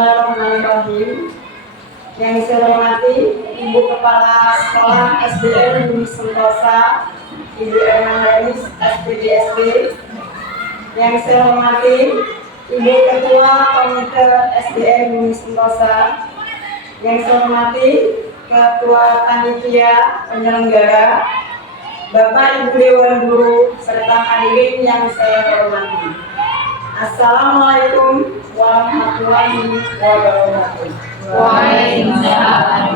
Bismillahirrahmanirrahim. Yang saya hormati Ibu Kepala Sekolah SDN Bumi Sentosa, Ibu Ermanis SPDSD. Yang saya hormati Ibu Ketua Komite SDN Bumi Sentosa. Yang saya hormati Ketua Panitia Penyelenggara, Bapak Ibu Dewan Guru serta hadirin yang saya hormati. Assalamualaikum warahmatullahi wabarakatuh. Waalaikumsalam.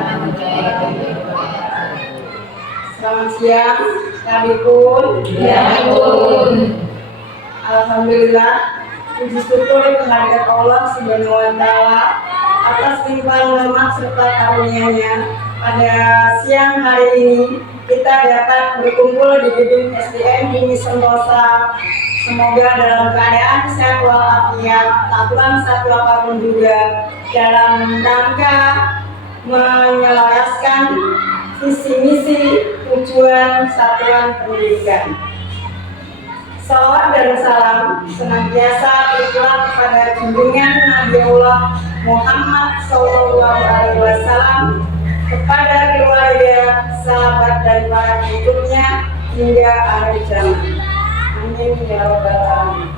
Selamat siang, Kabipun. Alhamdulillah, puji syukur kehadirat Allah Subhanahu wa Ta'ala atas limpahan rahmat serta karunia-Nya. Pada siang hari ini kita dapat berkumpul di gedung SDN Bumi Sentosa. Semoga dalam keadaan sehat walafiat, tak kurang satu apapun juga, dalam rangka menyelaraskan visi misi tujuan satuan pendidikan. Salawat dan salam senantiasa tercurah kepada junjungan Nabiullah Muhammad SAW, kepada keluarga, sahabat dan para pengikutnya hingga akhir zaman. Amin ya rabbal alamin.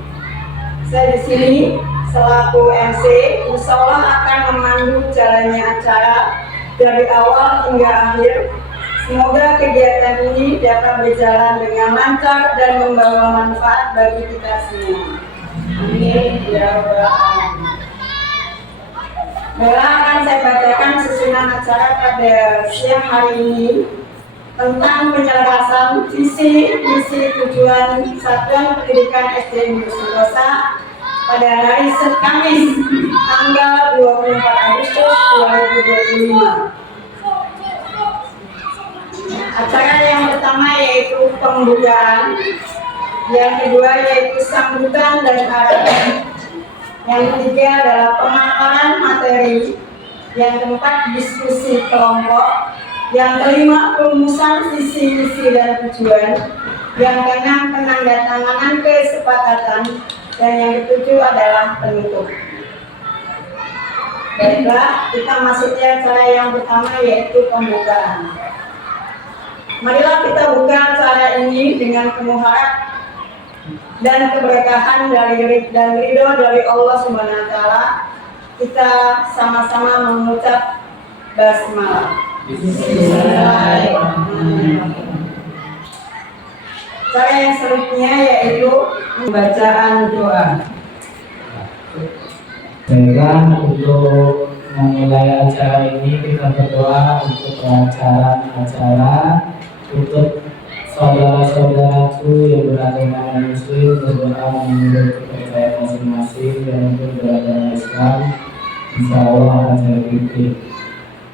Saya di sini selaku MC, insya Allah akan memandu jalannya acara dari awal hingga akhir. Semoga kegiatan ini dapat berjalan dengan lancar dan membawa manfaat bagi kita semua. Amin ya rabbal alamin. Baiklah, akan saya bacakan susunan acara pada siang hari ini tentang penyelarasan visi misi tujuan Satuan Pendidikan SDN Bumi Sentosa pada hari Kamis tanggal 24 Agustus 2025. Acara yang pertama yaitu pembukaan, yang kedua yaitu sambutan dan arahan, yang ketiga adalah pemaparan materi, yang keempat diskusi kelompok, yang kelima perumusan visi misi dan tujuan, yang keenam penandatanganan kesepakatan, dan yang ketujuh adalah penutup. Baiklah, kita masuki acara yang pertama yaitu pembukaan. Marilah kita buka acara ini dengan penuh harap dan keberkahan dan ridho dari Allah Subhanahu wa Ta'ala. Kita sama-sama mengucap basmalah. Bismillahirrahmanirrahim. Cara yang selanjutnya yaitu pembacaan doa. Baiklah, untuk memulai acara ini kita berdoa untuk kelancaran acara, untuk saudara-saudaraku yang beragama Muslim berdoa menurut kepercayaan masing-masing, dan untuk beragama Islam insya Allah akan saya pimpin.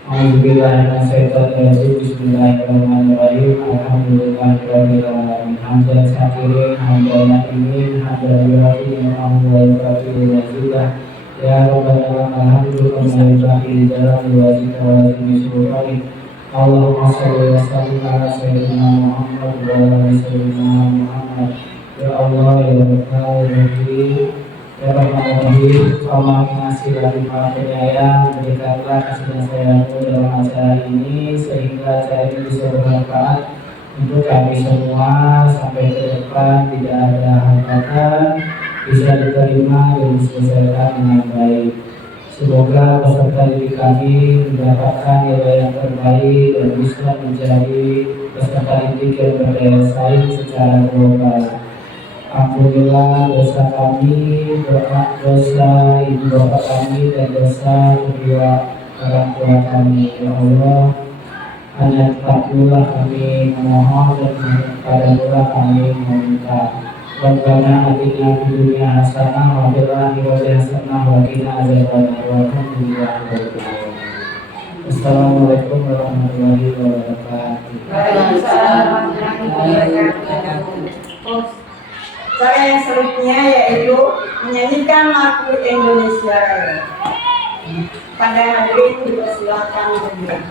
Alhamdulillahirrahmanirrahim. Bismillahirrahmanirrahim. Alhamdulillahirabbil alamin. Hamdan syakirin, hamdan na'imin, hamdan yuafi ni'amahu wa yukafiru mazidah. Ya Rabbana alhamdulillah kembali dalam wajib wajib sultani. Allahumma sholli wa sallim ala sayyidina Muhammad wa ala sayyidina Muhammad. Ya Allah ya Rabbal alamin. Ya Rahman-Rahim, Allah mengasih lagi para penyayang, berikanlah kasih sayangmu dalam acara ini sehingga acara ini bisa bermanfaat untuk kami semua sampai ke depan, tidak ada hambatan, bisa diterima dan diselesaikan dengan baik. Semoga peserta didik kami mendapatkan nilai yang terbaik dan bisa menjadi peserta didik yang berdaya saing secara global. Alhamdulillah, dosa kami, dosa ibu bapak kami, dan dosa kedua orang tua kami. Ya Allah, hanya kepadamu kami memohon dan kepadamu kami meminta. Rabbana atina fid dunya hasanah wa fil akhirati hasanah wa qina adzabannar. Walhamdulillah rabbil alamin. Assalamualaikum warahmatullahi wabarakatuh. Waalaikumsalam warahmatullahi wabarakatuh. Cara yang selanjutnya yaitu menyanyikan lagu Indonesia Raya. Pada hadirin dipersilakan berdiri.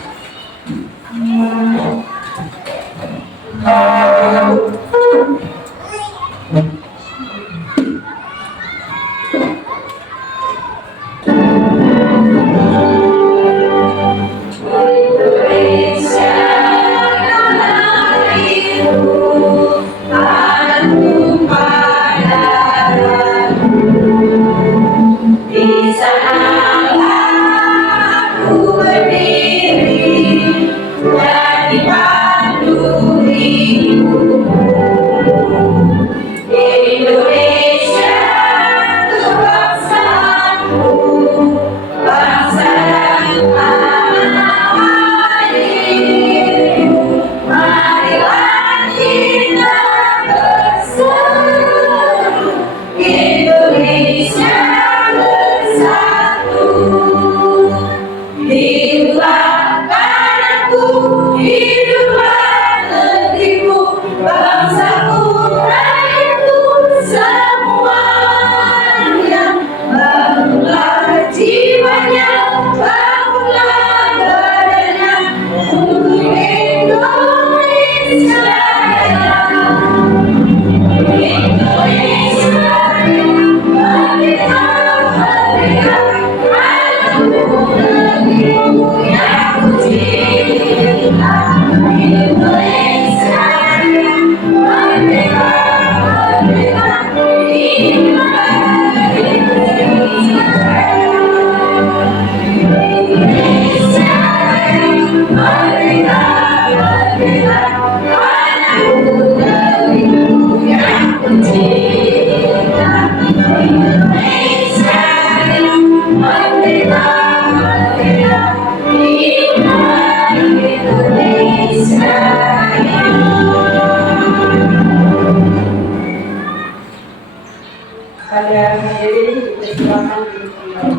kami diri dipersilakan dimulai.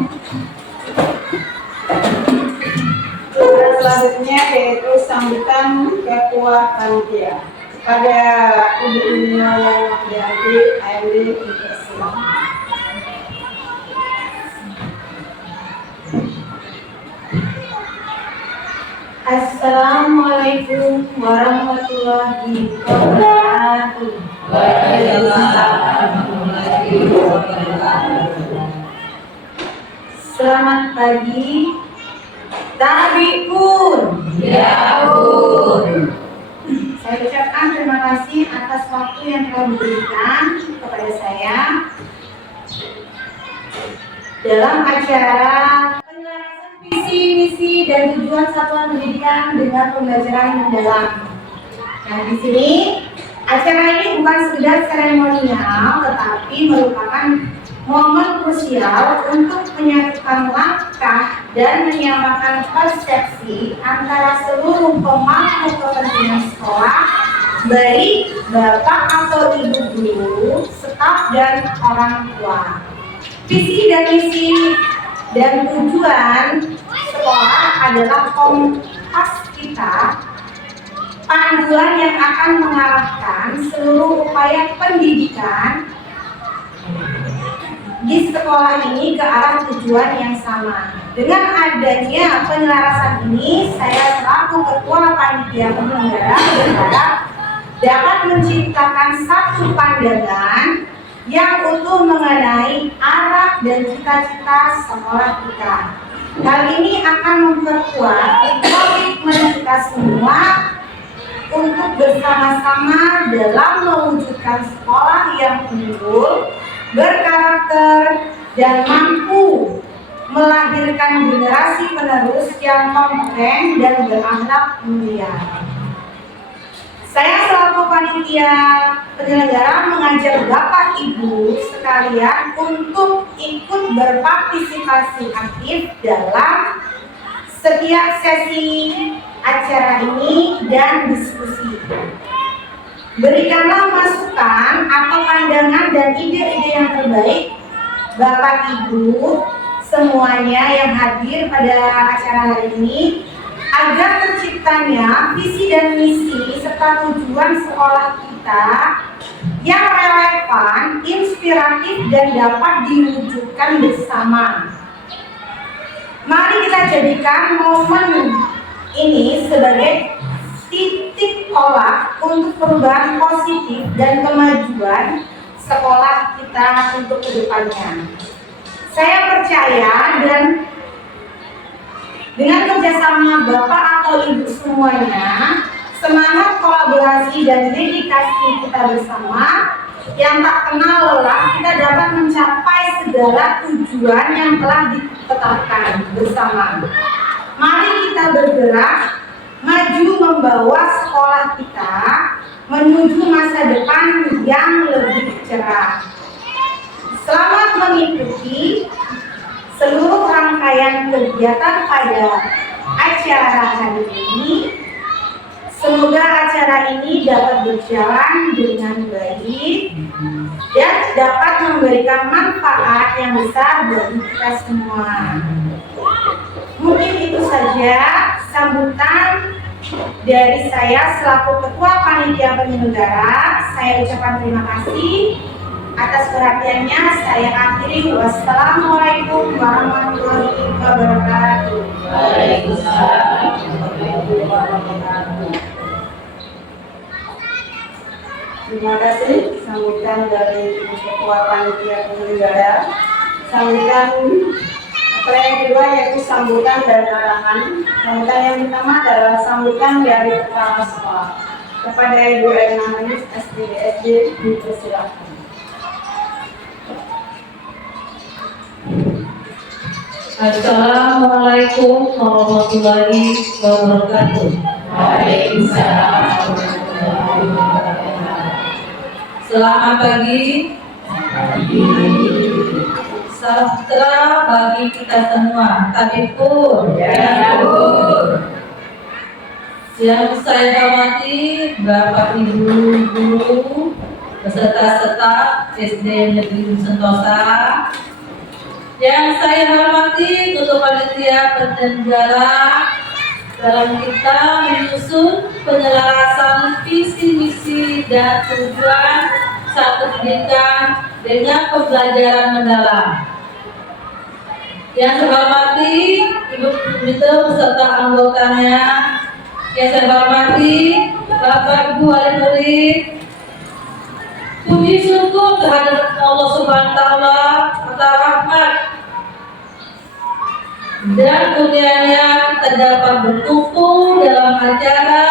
Selanjutnya yaitu sambutan ketua panitia. Pada Ibu Ina yang diambil AMD dipersilakan. Assalamualaikum warahmatullahi wabarakatuh. Selamat pagi. Tabikun. Ya Bun. Saya ucapkan terima kasih atas waktu yang telah diberikan kepada saya dalam acara penyelesaian visi, misi, dan tujuan satuan pendidikan dengan pembelajaran mendalam. Nah, di sini acara ini bukan sekedar seremonial, tetapi merupakan momen krusial untuk menyatukan langkah dan menyamakan persepsi antara seluruh pemangku kepentingan sekolah, baik bapak atau ibu guru, staf dan orang tua. Visi dan misi dan tujuan sekolah adalah kompas kita, panduan yang akan mengarahkan seluruh upaya pendidikan di sekolah ini ke arah tujuan yang sama. Dengan adanya penyelarasan ini, saya selaku ketua panitia penyelenggara berharap dapat menciptakan satu pandangan yang utuh mengenai arah dan cita-cita sekolah kita. Hal ini akan memperkuat komitmen kita semua untuk bersama-sama dalam mewujudkan sekolah yang unggul, berkarakter, dan mampu melahirkan generasi penerus yang kompeten dan berakhlak mulia. Saya selaku panitia penyelenggara mengajak Bapak Ibu sekalian untuk ikut berpartisipasi aktif dalam setiap sesi acara ini dan diskusi. Berikanlah masukan atau pandangan dan ide-ide yang terbaik Bapak Ibu semuanya yang hadir pada acara hari ini agar terciptanya visi dan misi serta tujuan sekolah kita yang relevan, inspiratif dan dapat diwujudkan bersama. Mari kita jadikan momen ini sebagai titik tolak untuk perubahan positif dan kemajuan sekolah kita untuk kedepannya. Saya percaya dan dengan kerjasama Bapak atau Ibu semuanya, semangat kolaborasi dan dedikasi kita bersama yang tak kenal lelah, kita dapat mencapai segala tujuan yang telah ditetapkan bersama. Mari kita bergerak maju membawa sekolah kita menuju masa depan yang lebih cerah. Selamat mengikuti seluruh rangkaian kegiatan pada acara hari ini. Semoga acara ini dapat berjalan dengan baik dan dapat memberikan manfaat yang besar bagi kita semua. Mungkin itu saja sambutan dari saya selaku Ketua Panitia Penyelenggara. Saya ucapkan terima kasih atas perhatiannya. Saya akhiri. Wassalamualaikum warahmatullahi wabarakatuh. Waalaikumsalam warahmatullahi wabarakatuh. Terima kasih sambutan dari Ibu Ketua Panitia Penyelenggara. Sambutan yang kedua yaitu sambutan dan arahan. Sambutan yang pertama adalah sambutan dari kepala sekolah. Kepada Ibu Erna Manis SDSD dipersilakan. Assalamualaikum warahmatullahi wabarakatuh. Waalaikumsalam warahmatullahi wabarakatuh. Selamat pagi. Salam sejahtera bagi kita semua. Tabipun. Ya Bun. Yang saya hormati Bapak Ibu guru, beserta staf SD Negeri Sentosa. Yang saya hormati Ketua Panitia Penyelenggara dalam kita menyusun penyelarasan visi misi dan tujuan satu pendidikan dengan pembelajaran mendalam. Yang saya hormati Ibu Komite beserta anggotanya. Yang saya hormati Bapak Ibu Wali murid. Puji syukur terhadap Allah Subhanahu wa Ta'ala atas rahmat dan kurnianya kita dapat berkumpul dalam acara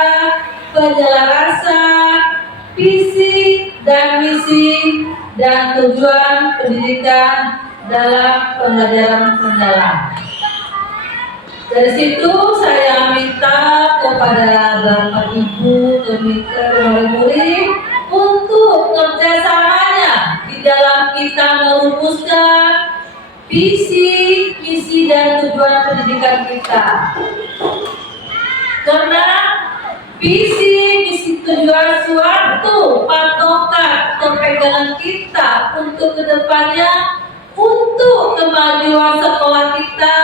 penyelarasan visi dan misi dan tujuan pendidikan dalam pembelajaran mendalam. Dari situ saya minta kepada Bapak Ibu Komite Wali murid untuk kerjasamanya di dalam kita merumuskan visi, misi dan tujuan pendidikan kita. Karena visi, misi, tujuan suatu patokan atau pegangan kita untuk kedepannya, untuk kemajuan sekolah kita.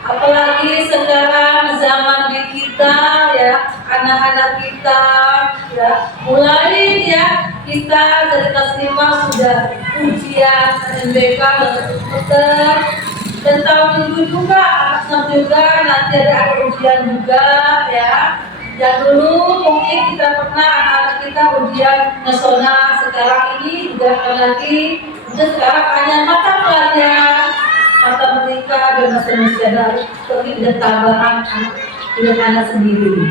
Apalagi sekarang zaman di kita ya, anak-anak kita ya, mulai ya kita dari kelas 5 sudah ujian NBK dan komputer, dan tahun minggu juga anak juga nanti ada ujian juga ya. Dan dulu mungkin kita pernah anak-anak kita ujian nasional, sekarang ini juga lagi, sekarang hanya mata pelajaran matematika dan bahasa Indonesia, tapi tidak tambahan dengan anak sendiri.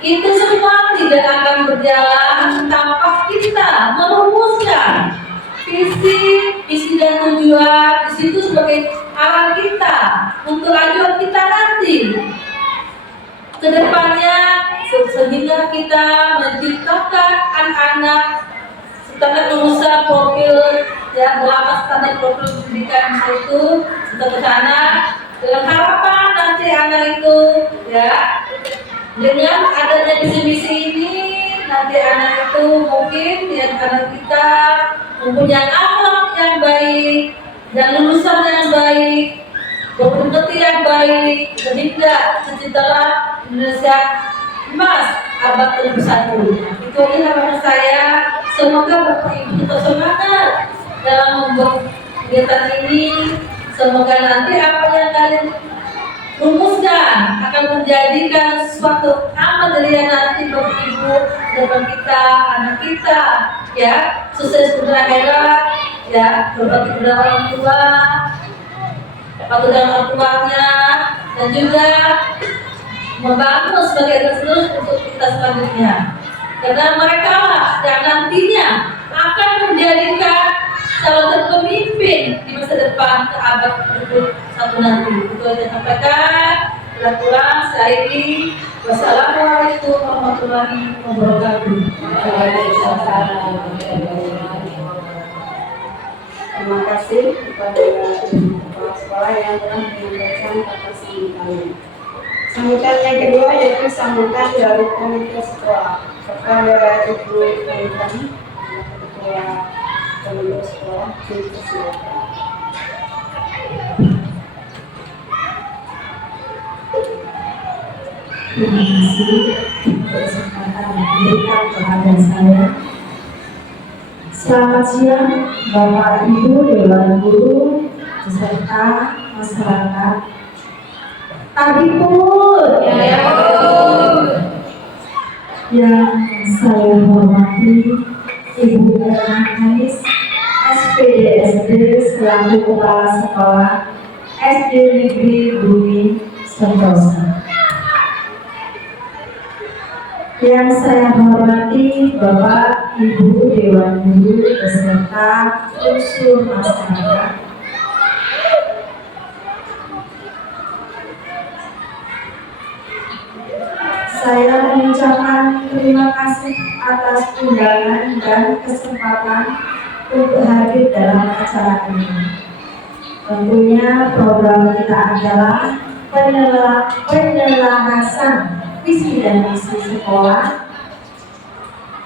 Itu semua tidak akan berjalan tanpa kita merumuskan visi, misi dan tujuan. Di situ sebagai arah kita untuk ajuan kita nanti ke depannya, sehingga kita menciptakan anak-anak standar lulusan profil ya, 8 standar profil pendidikan itu kita ke sana dengan harapan nanti anak itu ya, dengan adanya misi-misi ini nanti anak itu mungkin ya, anak kita mempunyai akhlak yang baik dan lulusan yang baik, berprestasi yang baik, sehingga cita-cita Indonesia emas abad ke-21. Itu ini harapan saya. Semoga Bapak Ibu tetap semangat dalam membuat kegiatan ini. Semoga nanti apa yang kalian rumuskan akan menjadikan suatu amal dari nanti Bapak Ibu, depan kita, anak kita, ya, sukses dunia akhirat, ya, berbakti kepada orang tua, patuh dengan orang tuanya, dan juga membangun sebagai terus untuk kita selanjutnya. Karena mereka lah yang nantinya akan menjadikan calon pemimpin di masa depan ke abad ke-21 nanti. Itu yang saya sampaikan. Kurang saya ini. Wassalamualaikum warahmatullahi wabarakatuh. Terima kasih kepada kepala sekolah yang telah menyampaikan kata sambutannya. Sambutan yang kedua yaitu sambutan dari komite sekolah kepada Ibu Intan, Ketua Komite Sekolah. Silakan. Terima kasih kesempatan yang diberikan kepada saya. Selamat siang Bapak Ibu Dewan Guru beserta masyarakat. Adipur yang saya hormati Ibu Ernais SPDSD selaku Kepala Sekolah SD Negeri Bumi Sentosa. Yang saya hormati Bapak Ibu Dewan Guru beserta unsur masyarakat. Saya mengucapkan terima kasih atas undangan dan kesempatan untuk hadir dalam acara ini. Tentunya program kita adalah penyelarasan visi dan misi sekolah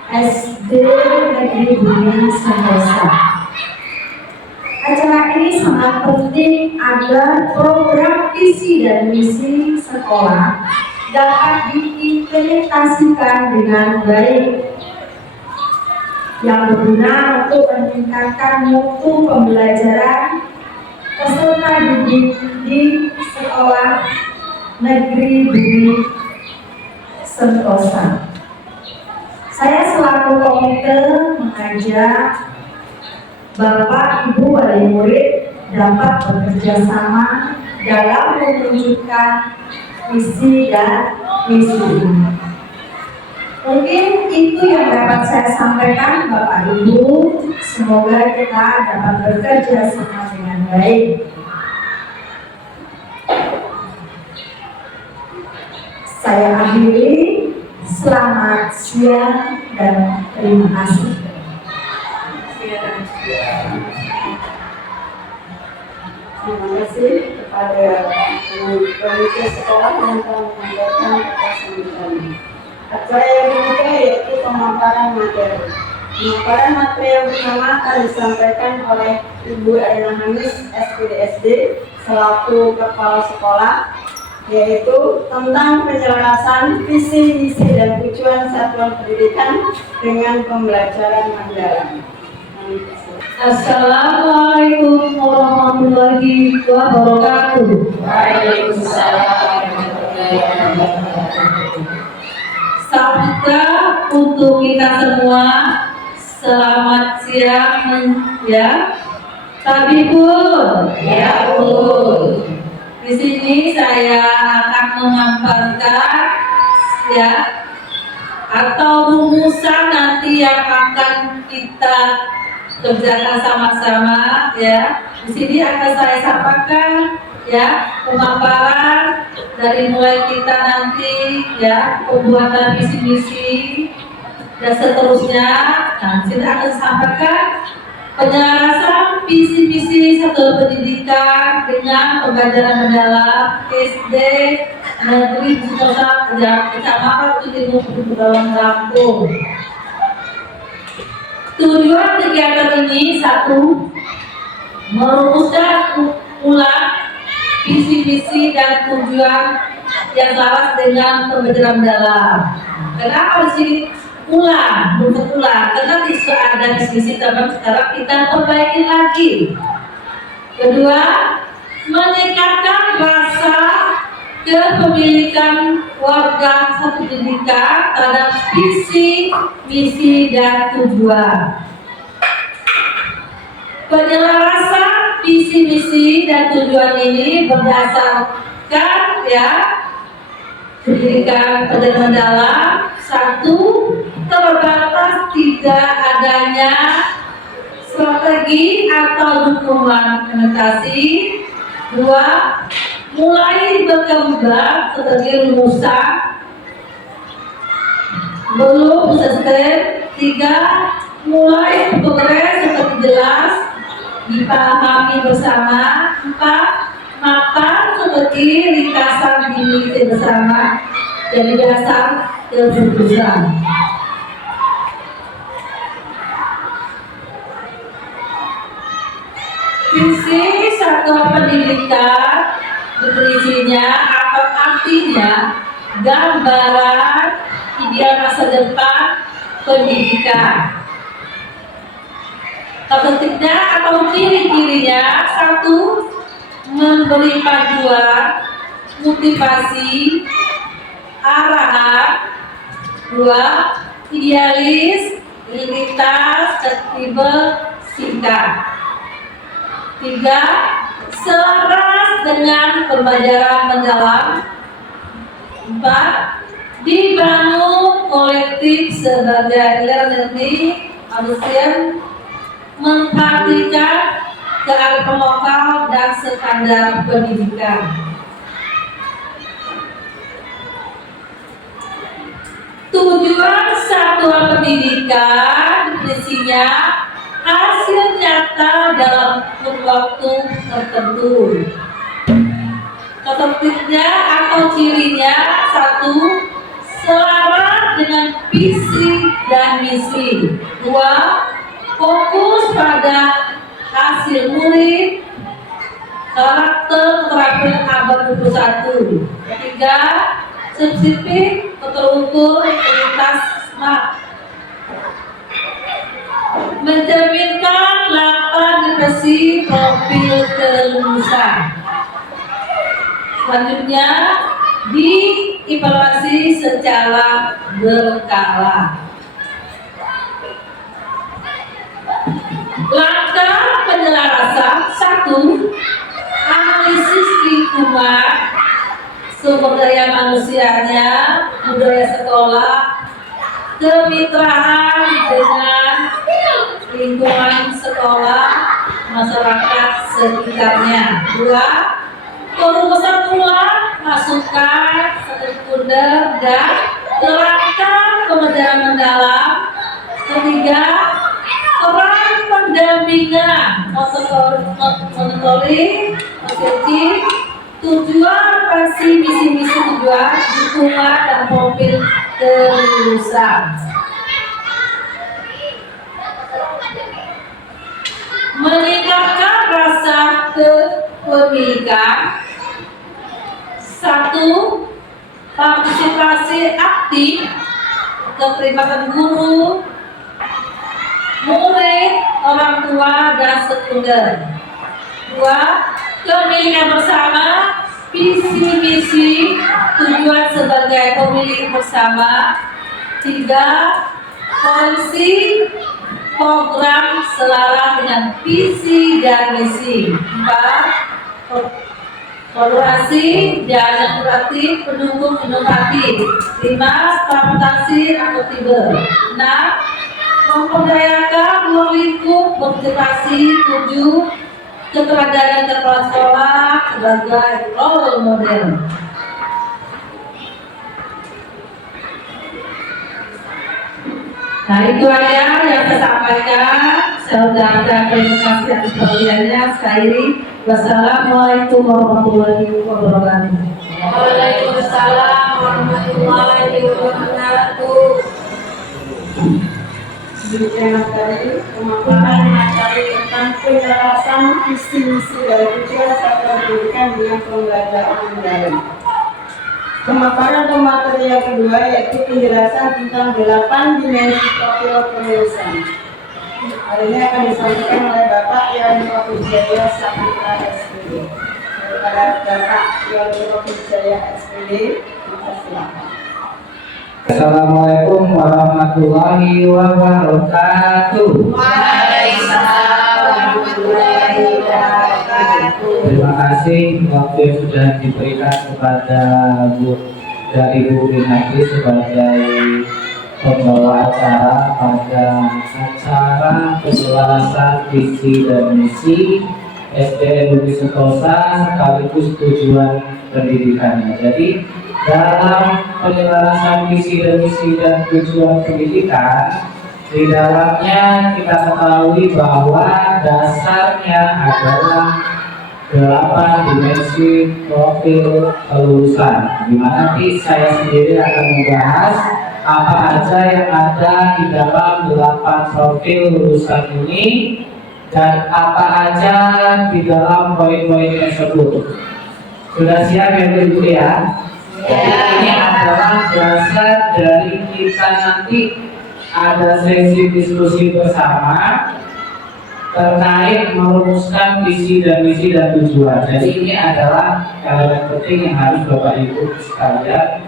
SD Negeri Bumi Sentosa. Acara ini sangat penting agar program visi dan misi sekolah dapat diimplementasikan dengan baik, yang berguna untuk meningkatkan mutu pembelajaran peserta didik di sekolah negeri Bumi Sentosa. Saya selaku komite mengajak Bapak Ibu wali murid dapat bekerja sama dalam menunjukkan visi dan misi ini. Mungkin itu yang dapat saya sampaikan Bapak Ibu. Semoga kita dapat bekerja sama dengan baik. Saya akhiri. Selamat siang dan terima kasih. Terima kasih kepada komite sekolah yang telah menyampaikan keterangan kami. Acara yang berikutnya yaitu pemaparan materi. Pemaparan materi yang pertama akan disampaikan oleh Ibu Aina Hamis, SPDSD, selaku Kepala Sekolah, yaitu tentang penyelarasan visi, misi, dan tujuan satuan pendidikan dengan pembelajaran Mandala. Assalamualaikum warahmatullahi wabarakatuh. Waalaikumsalam warahmatullahi wabarakatuh. Sabda untuk kita semua, selamat siang ya. Tabibun. Ya Bu. Di sini saya akan memaparkan ya, atau rumusan nanti yang akan kita kerjakan sama-sama ya. Di sini akan saya sampaikan ya pemaparan dari mulai kita nanti ya pembuatan visi-misi dan seterusnya. Nah, kita akan sampaikan penyelarasan visi-misi satuan pendidikan dengan pembelajaran mendalam SD Negeri Sentosa Kecamatan Timur Kepulauan Lampung. Tujuan kegiatan ini satu, merumuskan ulang visi-misi dan tujuan yang selaras dengan pembelajaran mendalam. Kenapa di sini ulang, berulang? Karena tidak ada visi-misi, tapi sekarang kita perbaiki lagi. Kedua, meningkatkan rasa kepemilikan warga satu pendidikan terhadap visi, misi, dan tujuan. Penyelarasan visi, misi, dan tujuan ini berdasarkan ya pendidikan pelajaran mendalam. Satu, terbatas tidak adanya strategi atau dukungan implementasi. Dua, mulai berkembang strategi rumusan belum selesai. Tiga, mulai progres seperti jelas dipahami bersama. Empat, maka seperti ringkasan dimiliki bersama jadi dasar keputusan. Visi satuan pendidikan definisinya atau artinya gambaran ideal masa depan pendidikan. Tertentunya atau ciri-cirinya: satu, memberi panduan, motivasi, arahan. Dua, idealis, lintas, fleksibel, singkat. Tiga, selaras dengan pembelajaran mendalam. Empat, dibangun kolektif sebagai learning audition, memperhatikan kearifan lokal dan standar pendidikan. Tujuan satuan pendidikan definisinya hasil nyata dalam waktu tertentu. Tertibnya atau cirinya: satu, selaras dengan visi dan misi. 2. Fokus pada hasil murid, karakter keterampilan abad 21. 3. Spesifik, terukur, lintas smart. Mencerminkan 8 dimensi profil kelulusan. Selanjutnya dievaluasi secara berkala. Langkah penyelarasan 1. Analisis lingkungan, sumber daya manusianya, budaya sekolah, kemitraan dengan lingkungan sekolah, masyarakat sekitarnya. 2. Perumusan ulang, masukan, sekunder, dan langkah pengejaran mendalam. 3. Peran pendampingan, monitoring, objektif, tujuan, misi tujuan, dukungan, dan profil kelulusan. Meningkatkan rasa kepemilikan. 1. Partisipasi aktif, keterlibatan guru, murid, orang tua, dan sekunder. 2. Kepemilikan bersama, visi misi, tujuan sebagai pemilik bersama. 3. Polisi, program selaras dengan visi dan misi. 4. Kolaborasi dan kreatif pendukung inovatif. 5. Transportasi akuntabel. 6. Memperdayakan ruang lingkup berpartisipasi. 7. Keteladanan kepala sekolah sebagai role model. Nah, itu aja yang saya sampaikan. Saya ucapkan terima kasih atas perhatiannya. Sekali, wassalamualaikum warahmatullahi wabarakatuh. Waalaikumsalam warahmatullahi wabarakatuh. Demikian materi pemaparan materi tentang penjelasan visi misi dan tujuan satuan pendidikan dengan pembelajaran mendaring. Pemaparan pemateri yang kedua yaitu penjelasan tentang 8 dimensi profil kelulusan. Hari ini akan disampaikan oleh Bapak Yono Wijaya Saputra SPD. Kepada Bapak Yono Wijaya SPD, maka silakan. Assalamualaikum warahmatullahi wabarakatuh. Waalaikumsalam warahmatullahi wabarakatuh. Terima kasih waktu yang sudah diberikan kepada Ibu Binati sebagai pembawa acara pada acara penjelasan visi dan misi SDN Bukit Sentosa sekaligus tujuan pendidikannya. Jadi dalam penjelasan visi dan misi dan tujuan pendidikan, di dalamnya kita ketahui bahwa dasarnya adalah 8 dimensi profil kelulusan, di mana nanti saya sendiri akan membahas apa aja yang ada di dalam 8 profil lulusan ini dan apa aja di dalam poin-poin tersebut. Sudah siap ya Ibu ya? Jadi ini adalah dasar dari kita nanti ada sesi diskusi bersama terkait merumuskan visi dan misi dan tujuan. Jadi ini adalah elemen penting yang harus Bapak Ibu sekalian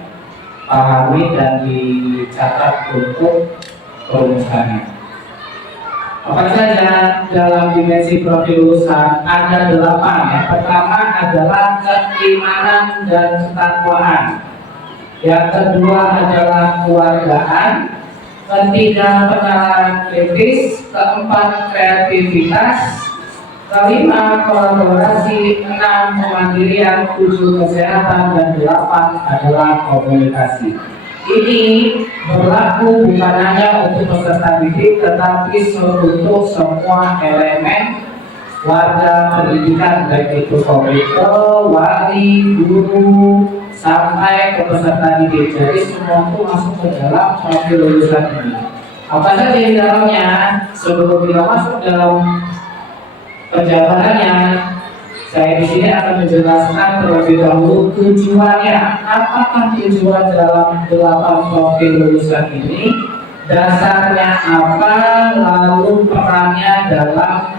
pahami dan dicatat untuk perumusannya. Apa saja dalam dimensi profil lulusan? Ada 8. Yang pertama adalah keimanan dan ketakwaan. Yang kedua adalah keluargaan. Ketiga, penalaran kritis. Keempat, kreativitas. Kelima, kolaborasi. 6, kemandirian. 7, kesehatan. Dan 8 adalah komunikasi. Ini berlaku bukan hanya untuk peserta didik, tetapi untuk semua elemen warga pendidikan, baik itu komite, wali, guru, sampai ke peserta didik. Jadi semua itu masuk ke dalam profil lulusan ini. Apa saja di dalamnya? Sebelum kita masuk dalam penjabarannya, saya di sini akan menjelaskan terlebih dahulu tujuannya. Apakah tujuan dalam 8 profil lulusan ini? Dasarnya apa? Lalu perannya dalam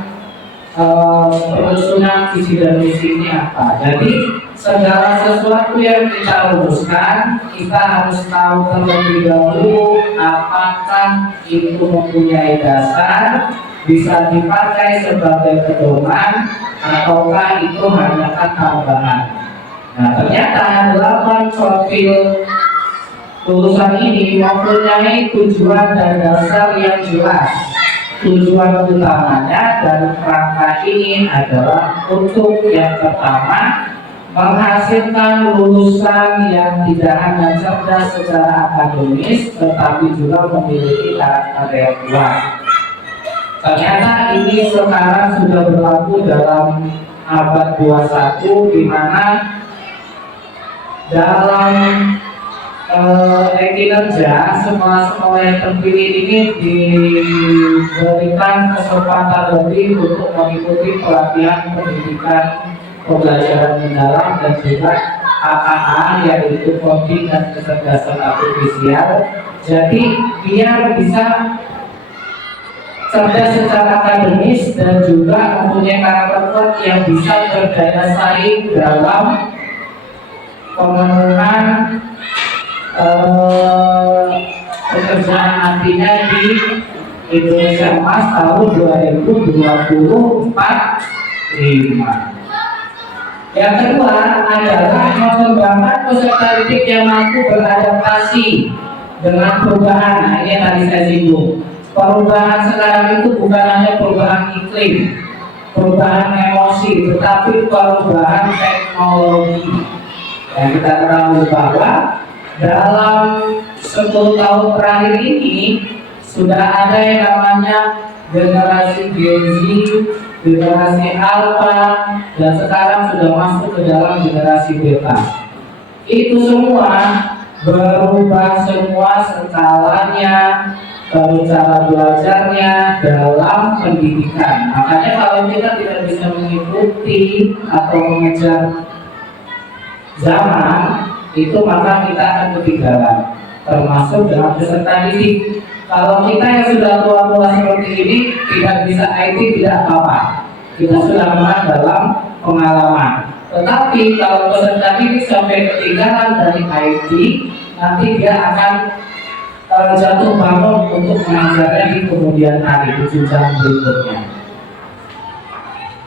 penyusunan visi dan misi ini apa? Jadi segala sesuatu yang kita rumuskan, kita harus tahu terlebih dahulu apakah itu mempunyai dasar, bisa dipakai sebagai pedoman, ataukah itu hanya tambahan. Nah, ternyata 8 profil lulusan ini mempunyai tujuan dan dasar yang jelas. Tujuan utamanya dan kerangka ini adalah untuk yang pertama, menghasilkan lulusan yang tidak hanya cerdas secara akademis, tetapi juga memiliki karakter yang kuat. Ternyata ini sekarang sudah berlaku dalam abad 21, di mana dalam kinerja sekolah-sekolah yang terpilih ini diberikan kesempatan lebih untuk mengikuti pelatihan pendidikan pembelajaran mendalam dan juga AKA, yaitu coding dan kecerdasan artifisial. Jadi biar bisa cerdas secara akademis dan juga mempunyai karakter kuat yang bisa berdaya saing dalam pemenuhan pekerjaan nantinya di Indonesia Emas tahun 2024-5. Yang kedua adalah mengembangkan peserta didik yang mampu beradaptasi dengan perubahan. Nah, ini yang tadi saya singgung. Perubahan sekarang itu bukan hanya perubahan iklim, perubahan emosi, tetapi perubahan teknologi. Dan kita ketahui bahwa dalam 10 tahun terakhir ini sudah ada yang namanya generasi Gen Z, generasi Alpha, dan sekarang sudah masuk ke dalam generasi Beta. Itu semua berubah semua skalanya, cara belajarnya dalam pendidikan. Makanya kalau kita tidak bisa mengikuti atau mengejar zaman itu, maka kita akan ketinggalan, termasuk dalam peserta didik. Kalau kita yang sudah tua-tua seperti ini tidak bisa IT, tidak apa-apa, kita sudah menang dalam pengalaman. Tetapi kalau peserta didik sampai ketinggalan dari IT, nanti dia akan jatuh bangun untuk mengajarnya di kemudian hari, di jenjang berikutnya.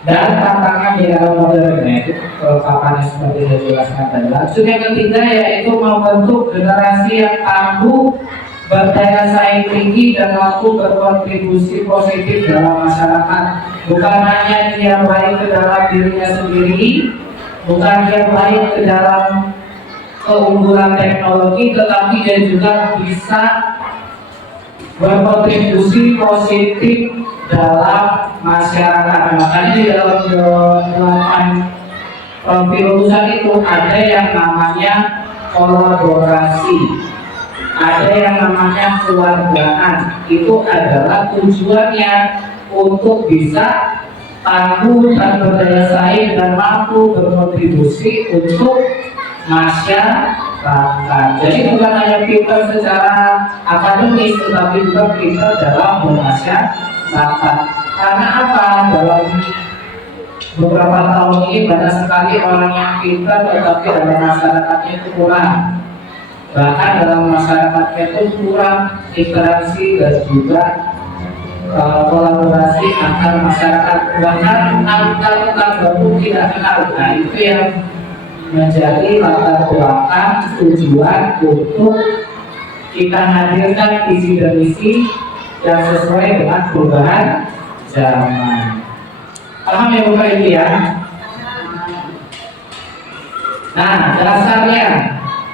Dan tantangan di era modern, yaitu kelengkapannya seperti yang dijelaskan tadi. Langsung yang ketiga yaitu membentuk generasi yang tangguh, berdaya saing tinggi, dan mampu berkontribusi positif dalam masyarakat. Bukan hanya dia baik ke dalam dirinya sendiri, bukan dia baik ke dalam keunggulan teknologi, tetapi dia juga bisa berkontribusi positif dalam masyarakat. Makanya di dalam 8 profil lulusan itu ada yang namanya kolaborasi, ada yang namanya keluargaan. Itu adalah tujuannya untuk bisa tangguh dan berdaya saing dan mampu berkontribusi untuk masyarakat. Jadi bukan hanya pintar secara akademis, tetapi juga pintar dalam bermasyarakat. Karena apa? Dalam beberapa tahun ini banyak sekali orang yang pintar, tetapi dalam masyarakatnya itu kurang. Bahkan dalam masyarakatnya itu kurang interaksi dan juga kolaborasi antar masyarakat. Bahkan antar tetangga pun tidak kenal. Nah, itu yang menjadi latar belakang tujuan untuk kita hadirkan visi dan misi yang sesuai dengan perubahan zaman. Paham ya Bapak Ibu ya? Nah, dasarnya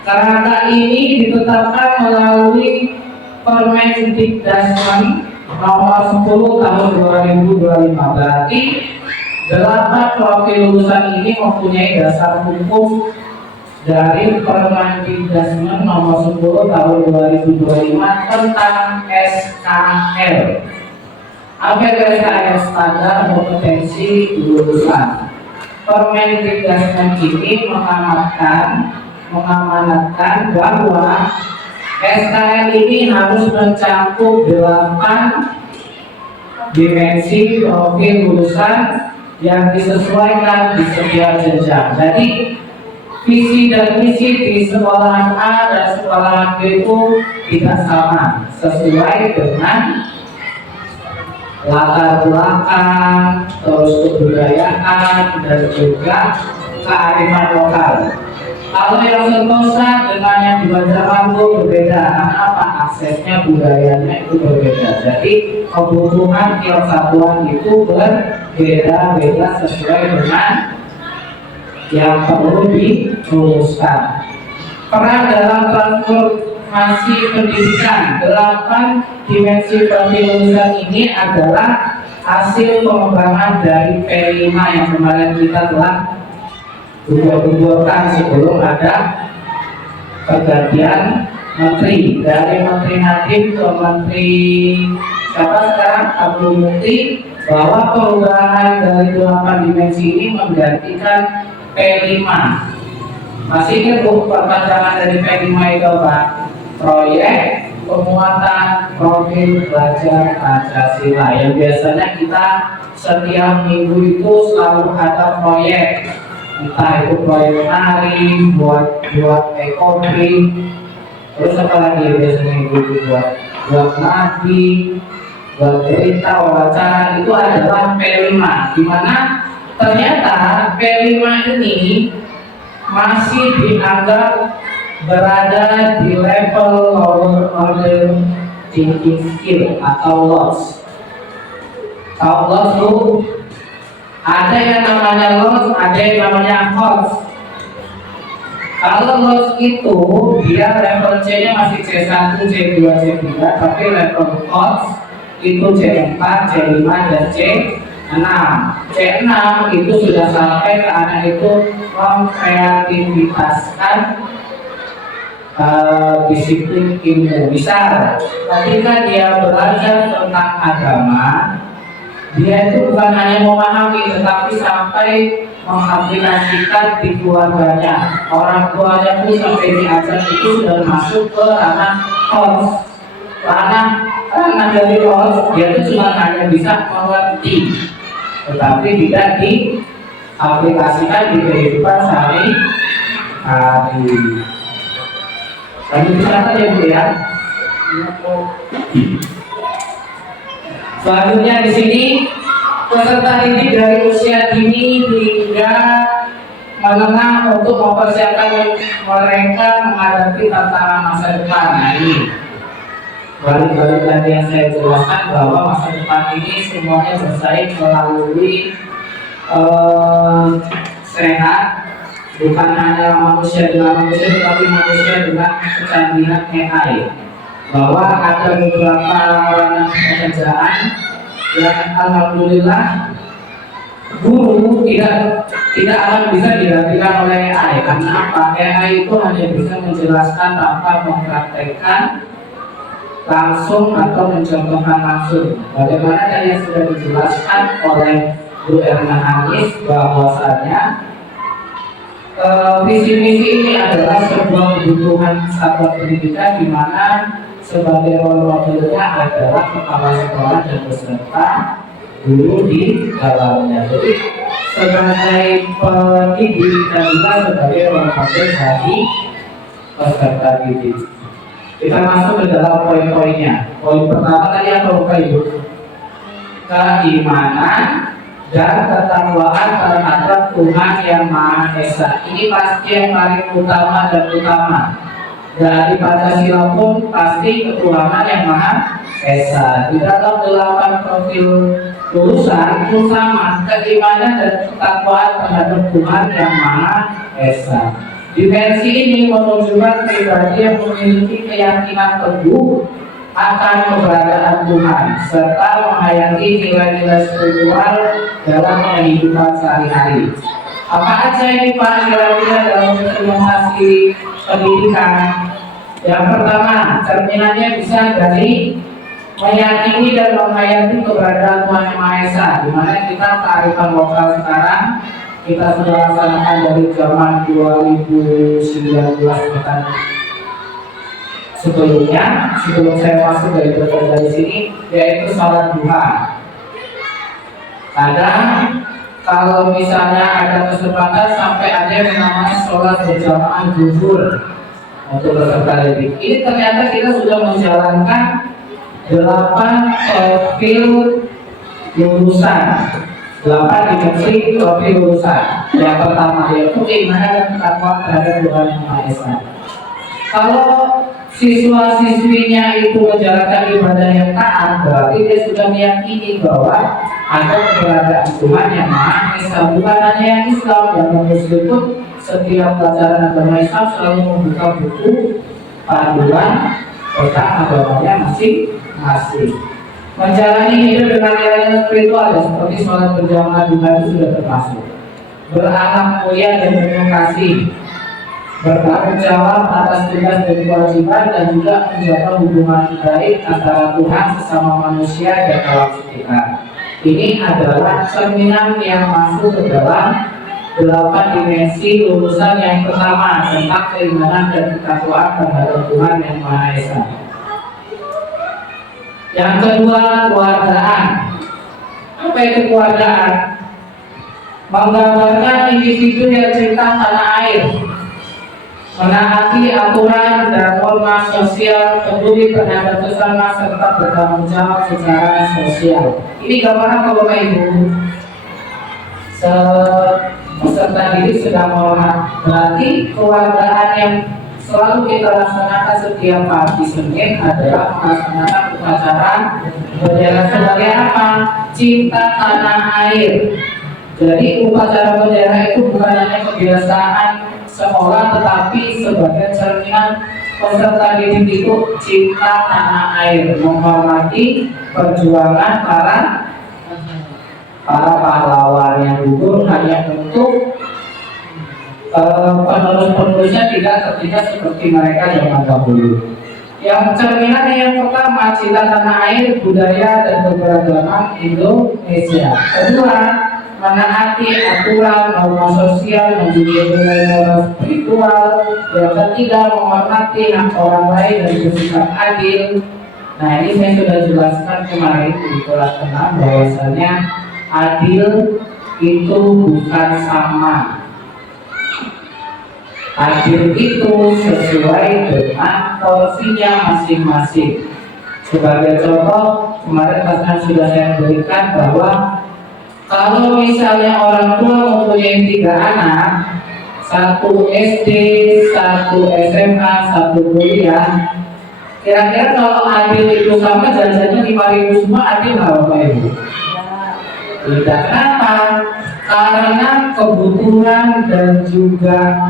kerangka ini ditetapkan melalui Permendikdasmen nomor 10 tahun 2025. Berarti 8 profil lulusan ini mempunyai dasar hukum dari Permendikbud nomor 10 tahun 2025 tentang SKL. Apa itu SKL? Standar kompetensi lulusan. Permendikbud ini mengamanatkan bahwa SKL ini harus mencakup 8 dimensi profil lulusan yang disesuaikan di setiap jenjang. Jadi visi dan misi di sekolahan A dan sekolahan B itu tidak sama, sesuai dengan latar belakang, terus kebudayaan dan juga kearifan lokal. Kalau yang Sentosa dengan yang di Banjarmangu berbeda, karena apa? Aksesnya, budayanya itu berbeda. Jadi kebutuhan tiap satuan itu berbeda-beda sesuai dengan yang perlu dirumuskan. Peran dalam transformasi pendidikan, 8 dimensi pendidikan ini adalah hasil pengembangan dari P5 yang kemarin kita telah buat-buatkan sebelum ada pergantian menteri dari Menteri Nadiem ke Menteri siapa sekarang, Abdul Mukti, bahwa perubahan dari 8 dimensi ini menggantikan P5. Masih ingat perpanjangan dari P5 itu apa? Proyek penguatan profil pelajar Pancasila, yang biasanya kita setiap minggu itu selalu ada proyek, entah itu proyek nari, buat ekonomi, terus apa lagi biasanya itu buat nadi, buat berita, wawancara, itu adalah P5, di mana ternyata P5 ini masih dianggap berada di level lower order thinking skill atau LOS. Kalau LOS itu ada yang namanya LOS, ada yang namanya HOTS. Kalau LOS itu dia level C-nya masih C1, C2, C3, tapi level HOTS itu C4, C5, dan C6. C6 itu sudah sampai ke anak itu mengkreativitaskan disiplin ilmu. Misal ketika dia belajar tentang agama, dia itu bukan hanya memahami tetapi sampai mengaplikasikan di keluarganya. Orang tuanya pun sampai diajar itu sudah masuk ke ranah HOTS. Ranah dari HOTS dia itu cuma hanya bisa mengerti tetapi tidak diaplikasikan di kehidupan sehari-hari. Lanjut saja ya Bu ya. Selanjutnya di sini peserta didik dari usia dini hingga menengah untuk mempersiapkan mereka menghadapi tantangan masa depan. Nah ini balik-balik tadi yang saya jelaskan bahwa masa depan ini semuanya bersaing melalui sehat. Bukan hanya manusia dengan manusia, tetapi manusia dengan kecanggihan AI. Bahwa ada beberapa ranah pekerjaan yang alhamdulillah guru tidak akan bisa digantikan oleh AI. Karena apa? AI itu hanya bisa menjelaskan tanpa mempraktekkan langsung atau mencontohkan langsung. Bagaimana tadi yang sudah dijelaskan oleh Bu Erna Anis bahwasanya visi misi ini adalah sebuah kebutuhan satuan pendidikan di mana sebagai role modelnya adalah kepala sekolah dan peserta guru di dalamnya. Jadi sebagai pendidik dan juga sebagai role model bagi peserta didik. Kita masuk ke dalam poin-poinnya. Poin pertama tadi apa Bapak Ibu? Keimanan dan ketakwaan terhadap Tuhan Yang Maha Esa. Ini pasti yang paling utama dan utama. Dari Pancasila pun pasti ketuhanan Yang Maha Esa. Di dalam 8 profil lulusan itu sama, keimanan dan ketakwaan terhadap Tuhan Yang Maha Esa. Dimensi ini menunjukkan pribadi yang memiliki keyakinan teguh akan keberadaan Tuhan serta menghayati nilai-nilai spiritual dalam kehidupan sehari-hari. Apa aja ini Pak kira-kira dalam implementasi pendidikan? Yang pertama, cerminannya bisa dari meyakini dan menghayati keberadaan Tuhan Yang Maha Esa, di mana kita kearifan lokal sekarang kita sudah laksanakan dari zaman 2019 bahkan sebelumnya, sebelum saya masuk dari bekerja di sini, yaitu sholat duha. Kadang kalau misalnya ada kesempatan sampai ada yang namanya sholat berjamaah zuhur untuk peserta didik. Ini ternyata kita sudah menjalankan 8 profil lulusan, 8 dimensi profil lulusan. Yang pertama yaitu keimanan dan ketakwaan terhadap Tuhan Yang Maha Esa. Kalau siswa-siswinya itu menjalankan ibadah yang taat, berarti dia sudah meyakini bahwa ada keberadaan Tuhan Yang Maha Esa. Bukan hanya yang Islam, yang Muslim pun setiap pelajaran agama Islam selalu membuka buku panduan tentang agamanya masing-masing. Menjalani hidup dengan nilai spiritual ya, seperti sholat berjamaah juga itu sudah termasuk. Berakhlak mulia dan penuh kasih, bertanggung jawab atas tugas dan kewajiban, dan juga menjaga hubungan baik antara Tuhan sesama manusia dan alam sekitar. Ini adalah cerminan yang masuk ke dalam 8 dimensi lulusan yang pertama tentang keimanan dan ketakwaan terhadap Tuhan Yang Maha Esa. Yang kedua, keluargaan. Apa itu keluargaan? Menggambarkan individu yang cinta tanah air, menaati aturan dan norma sosial, peduli terhadap sesama, serta bertanggung jawab secara sosial. Ini gambaran kalau Bapak Ibu peserta didik sedang menghormat. Berarti keluargaan yang selalu kita laksanakan setiap pagi Senin adalah melaksanakan upacara bendera sebagai apa? Cinta tanah air. Jadi upacara bendera itu bukan hanya kebiasaan sekolah, tetapi sebagai cerminan peserta didik itu cinta tanah air, menghormati perjuangan para pahlawan yang gugur hanya untuk penerus-penerusnya tidak tertinggal seperti mereka zaman dahulu. Yang cerminan yang pertama, cinta tanah air, budaya dan keberagaman Indonesia. Kedua, menaati aturan norma sosial, menjunjung nilai spiritual. Yang ketiga, menghormati hak orang lain dan bersikap adil. Nah, ini saya sudah jelaskan kemarin di kelas 6 bahwasanya adil itu bukan sama. Adil itu sesuai dengan porsinya masing-masing. Sebagai contoh, kemarin pasal sudah saya berikan bahwa kalau misalnya orang tua mempunyai 3 anak, 1 SD, 1 SMA, 1 kuliah, kira-kira kalau adil itu sama, jajannya 5.000 semua, adil nggak Bapak Ibu? Tidak. Kenapa? Karena kebutuhan dan juga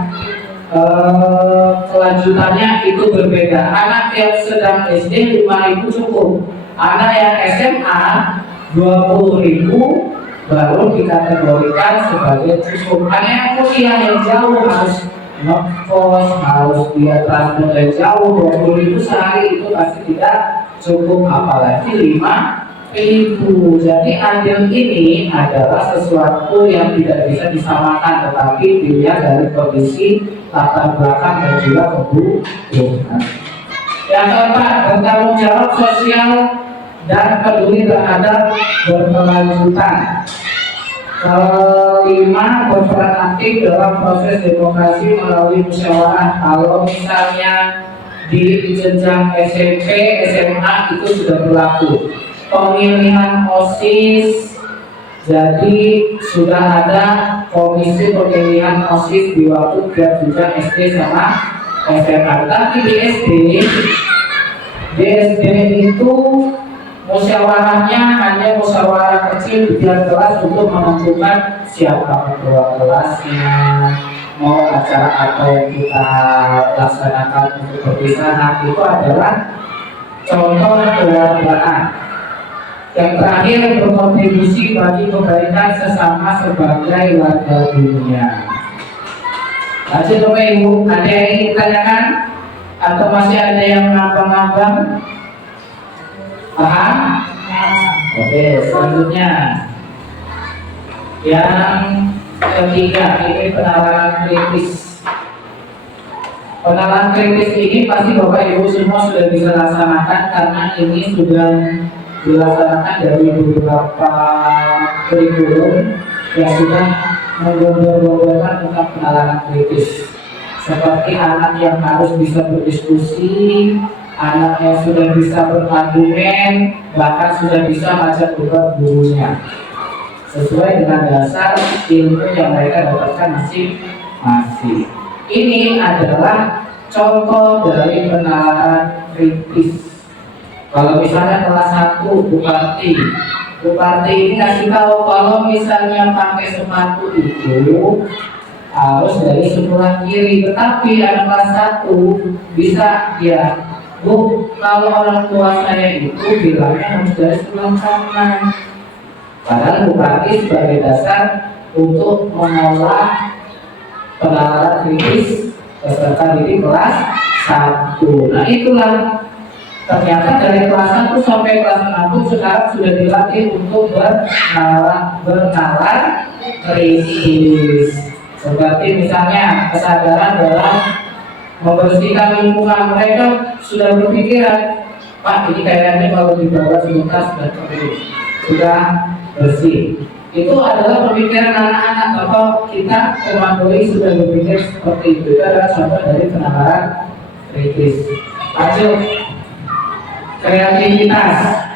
kelanjutannya itu berbeda. Anak yang sedang SD 5.000 cukup. Anak yang SMA 20.000 baru dikategorikan sebagai cukup. Anak yang kuliah yang jauh harus ngekos, harus dia transport yang jauh, 20.000 sehari itu pasti tidak cukup, apalagi 5.000. Jadi adil ini adalah sesuatu yang tidak bisa disamakan, tetapi dilihat dari kondisi latar belakang dan juga kebutuhan. Yang keempat, bertanggung jawab sosial dan peduli terhadap berkelanjutan. Kelima, berperan aktif dalam proses demokrasi melalui musyawarah. Kalau misalnya di jenjang SMP, SMA itu sudah berlaku pemilihan OSIS, jadi sudah ada komisi pemilihan OSIS di waktu jenjang SD sama SMA. Tapi di SD itu musyawarahnya hanya musyawarah kecil di kelas untuk menentukan siapa ketua kelasnya, mau acara apa yang kita laksanakan untuk perpisahan. Itu adalah contoh keluargaan. Yang terakhir, berkontribusi bagi kebaikan sesama sebagai warga dunia. Lanjut Bapak Ibu, ada yang ingin ditanyakan? Atau masih ada yang ngambang-ngambang? Paham? Oke, selanjutnya yang ketiga, ini penalaran kritis. Penalaran kritis ini pasti Bapak Ibu semua sudah bisa laksanakan, karena ini sudah dilaksanakan dari beberapa kurikulum yang sudah menggambar-gambarkan tentang penalaran kritis. Seperti anak yang harus bisa berdiskusi, anak yang sudah bisa berargumen, bahkan sudah bisa baca buku gurunya, sesuai dengan dasar ilmu yang mereka dapatkan masing-masing. Ini adalah contoh dari penalaran kritis. Kalau misalnya kelas 1 Bupati ini kasih tahu kalau misalnya pakai sepatu itu harus dari sebelah kiri, tetapi anak kelas 1 bisa ya, Bu, kalau orang tua saya itu bilangnya harus dari sebelah kanan. Padahal Bupati sebagai dasar untuk mengolah penalaran kritis peserta didik kelas 1. Nah itulah, ternyata dari kelas 1 sampai kelas 6 sekarang sudah dilatih untuk bernalar kritis. Seperti misalnya kesadaran dalam membersihkan lingkungan, mereka sudah berpikiran, Pak, ini kayaknya kalau dibawa sebentar sudah bersih. Itu adalah pemikiran anak-anak, atau kita komandoi sudah berpikir seperti itu. Itu adalah contoh dari penalaran kritis. Lanjut, kreativitas.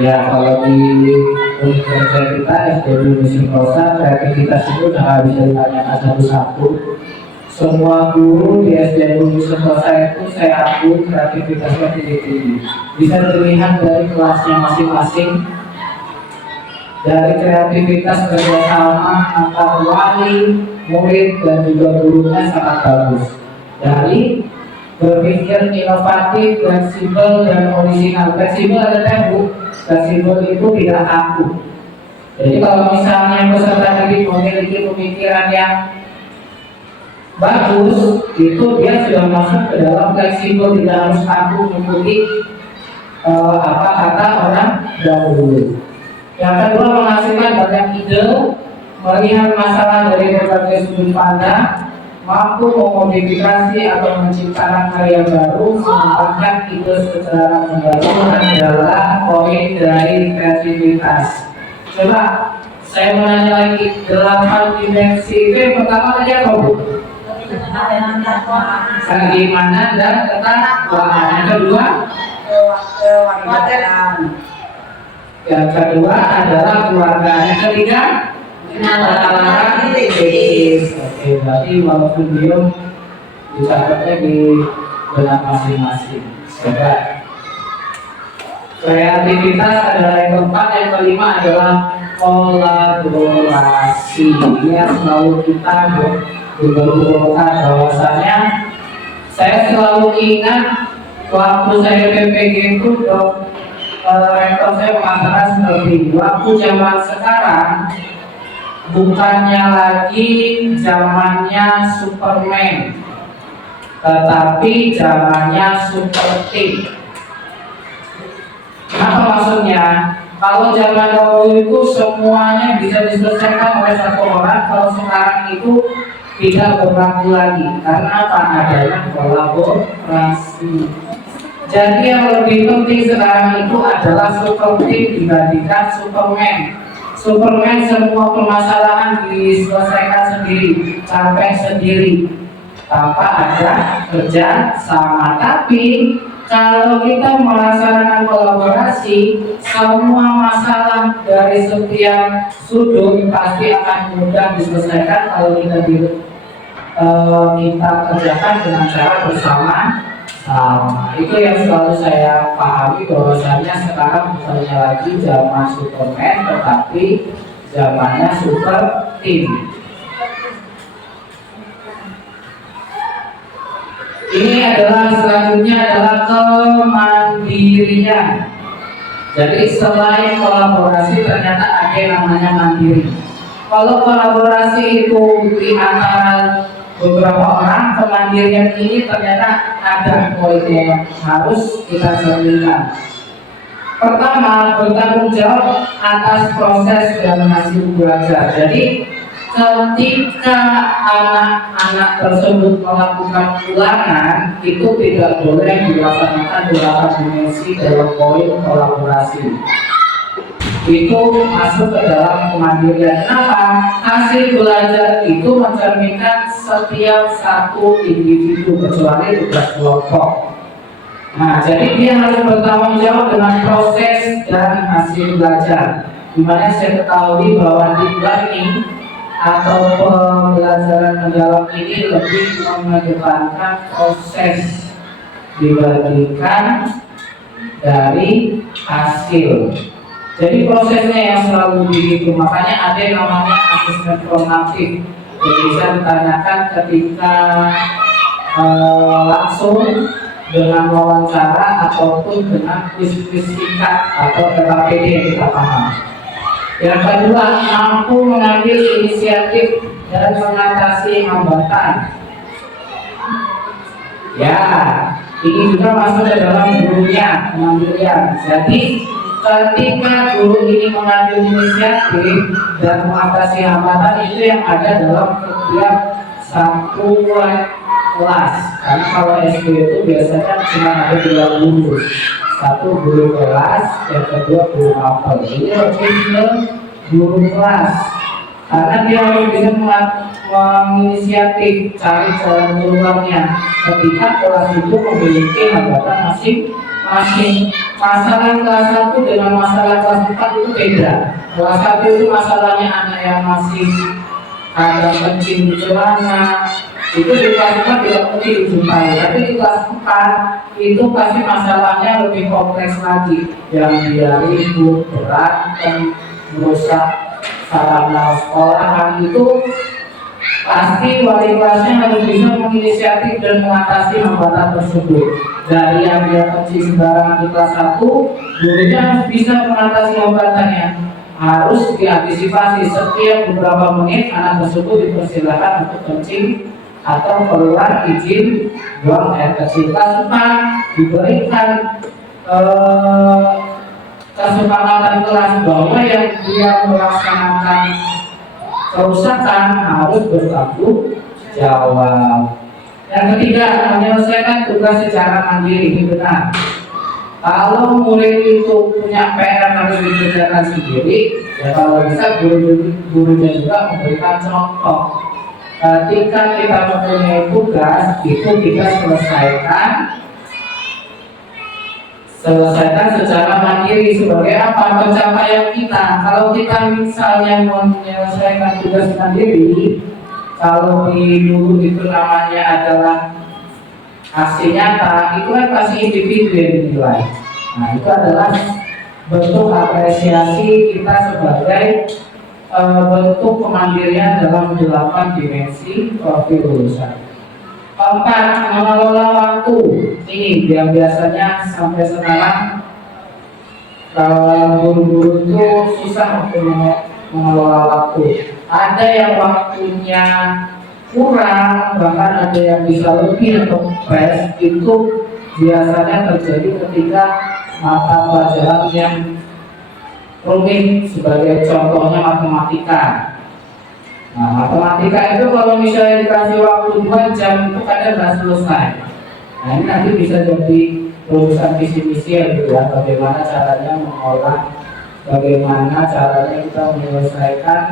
Ya, kalau di universitas kita SDB Musim Rosa, kreativitas itu udah bisa ditanyakan satu-satu. Semua guru di SDB Musim Rosa itu saya akui kreativitasnya tinggi-tinggi. Bisa dilihat dari kelasnya masing-masing. Dari kreativitas kerjasama antar wali, murid, dan juga gurunya sangat bagus. Dari berpikir inovatif, fleksibel, dan original. Fleksibel ada tempo, fleksibel itu tidak kaku. Jadi kalau misalnya peserta didik memiliki pemikiran yang bagus, itu dia sudah masuk ke dalam fleksibel, tidak harus kaku mengikuti apa kata orang dahulu. Yang kedua, menghasilkan banyak ide, melihat masalah dari berbagai sudut pandang, mampu memodifikasi atau menciptakan karya baru, mengembangkan ide secara mendalam adalah poin dari kreativitas. Coba saya menanya lagi, 8 dimensi itu yang pertama tadi apa, Bu? Bagaimana dan ketakwaan. Yang kedua, yang kedua adalah keluarga. Yang ketiga, penalaran kritis. Oke, berarti walaupun belum dicatatnya di benak masing-masing. Coba. Kreativitas adalah yang keempat. Yang kelima adalah kolaborasi. Ini yang selalu kita berbuat bahwasanya saya selalu ingat waktu saya PPG itu rektor saya mengatakan seperti waktu zaman sekarang bukannya lagi zamannya Superman, tetapi zamannya Super Team. Apa maksudnya? Kalau zaman dahulu itu semuanya bisa diselesaikan oleh satu orang, kalau sekarang itu tidak berlaku lagi. Karena apa? Adanya kolaborasi. Jadi yang lebih penting sekarang itu adalah super team dibandingkan Superman. Superman semua permasalahan diselesaikan sendiri, sampai sendiri, tanpa ada kerja sama. Tapi kalau kita melaksanakan kolaborasi, semua masalah dari setiap sudut pasti akan mudah diselesaikan kalau kita kerjakan dengan cara bersama. Itu yang selalu saya pahami, bahwasanya sekarang bukannya lagi zaman Superman, tetapi zamannya Super Team. Ini adalah selanjutnya adalah kemandirian. Jadi selain kolaborasi ternyata ada yang namanya mandiri. Kalau kolaborasi itu di antara beberapa orang, kemandirian ini ternyata ada poinnya yang harus kita cerminkan. Pertama, bertanggung jawab atas proses dan hasil belajar. Jadi ketika anak-anak tersebut melakukan ulangan, itu tidak boleh dilaksanakan beberapa dimensi dalam poin kolaborasi. Itu masuk ke dalam kemandirian. Kenapa? Hasil belajar itu mencerminkan setiap satu individu kecuali tugas kelompok. Nah, jadi dia harus bertanggung jawab dengan proses dan hasil belajar. Dimana saya ketahui bahwa deep learning atau pembelajaran mendalam ini lebih mengedepankan proses dibandingkan dari hasil. Jadi prosesnya yang selalu begitu, makanya ada yang namanya asesmen formatif. Jadi bisa ditanyakan ketika langsung dengan wawancara ataupun dengan kuis-kuis singkat atau LKPD yang kita paham. Yang kedua, mampu mengambil inisiatif dan mengatasi hambatan. Ya, ini juga masuk ke dalam gurunya, kemandirian. Jadi ketika guru ini mengambil inisiatif dan mengatasi hambatan, itu yang ada dalam setiap satuan kelas. Karena kalau SD itu biasanya cuma ada 2 guru, satu guru kelas, yang kedua guru mapel. Ini lebih ke guru kelas, karena dia harus bisa menginisiatif cari jalan keluarnya ketika kelas itu memiliki hambatan masing-masing. Masalah kelas 1 dengan masalah kelas 4 itu beda. Kelas 1 itu masalahnya anak yang masih ada kencing di celana, itu di kelas 4 tidak mungkin dijumpai. Tapi di kelas 4 itu pasti masalahnya lebih kompleks lagi, yang dia ribut, berantem, merusak sarana sekolahan. Itu pasti wali kelasnya harus bisa menginisiatif dan mengatasi hambatan tersebut. Dari yang dia kencing sembarangan di kelas 1, gurunya harus bisa mengatasi hambatannya. Harus diantisipasi setiap beberapa menit anak tersebut dipersilakan untuk kencing atau keluar izin buang air kecil. Kelas 4 diberikan kesepakatan kelas bahwa yang dia melaksanakan kerusakan harus bertanggung jawab. Yang ketiga, menyelesaikan tugas secara mandiri. Ini benar. Kalau murid itu punya PR harus dikerjakan sendiri, ya kalau bisa gurunya juga memberikan contoh. Ketika kita mempunyai tugas, itu kita selesaikan secara mandiri. Sebagai apa? Pencapaian kita. Kalau kita misalnya menyelesaikan tugas mandiri, kalau di dulu itu namanya adalah aksi nyata, itu kan pasti individu yang dinilai. Nah, itu adalah bentuk apresiasi kita sebagai bentuk kemandirian dalam 8 dimensi profil lulusan. Keempat, mengelola waktu. Ini yang biasanya sampai sekarang guru-guru itu susah untuk mengelola waktu. Ada yang waktunya kurang, bahkan ada yang bisa lebih atau fresh. Itu biasanya terjadi ketika mata pelajaran yang rumit, sebagai contohnya matematika. Nah, matematika itu kalau misalnya dikasih waktu 2 jam itu kadang nggak selesai. Nah, ini nanti bisa jadi urusan visi-misi gitu ya, bagaimana caranya mengolah, bagaimana caranya kita menyelesaikan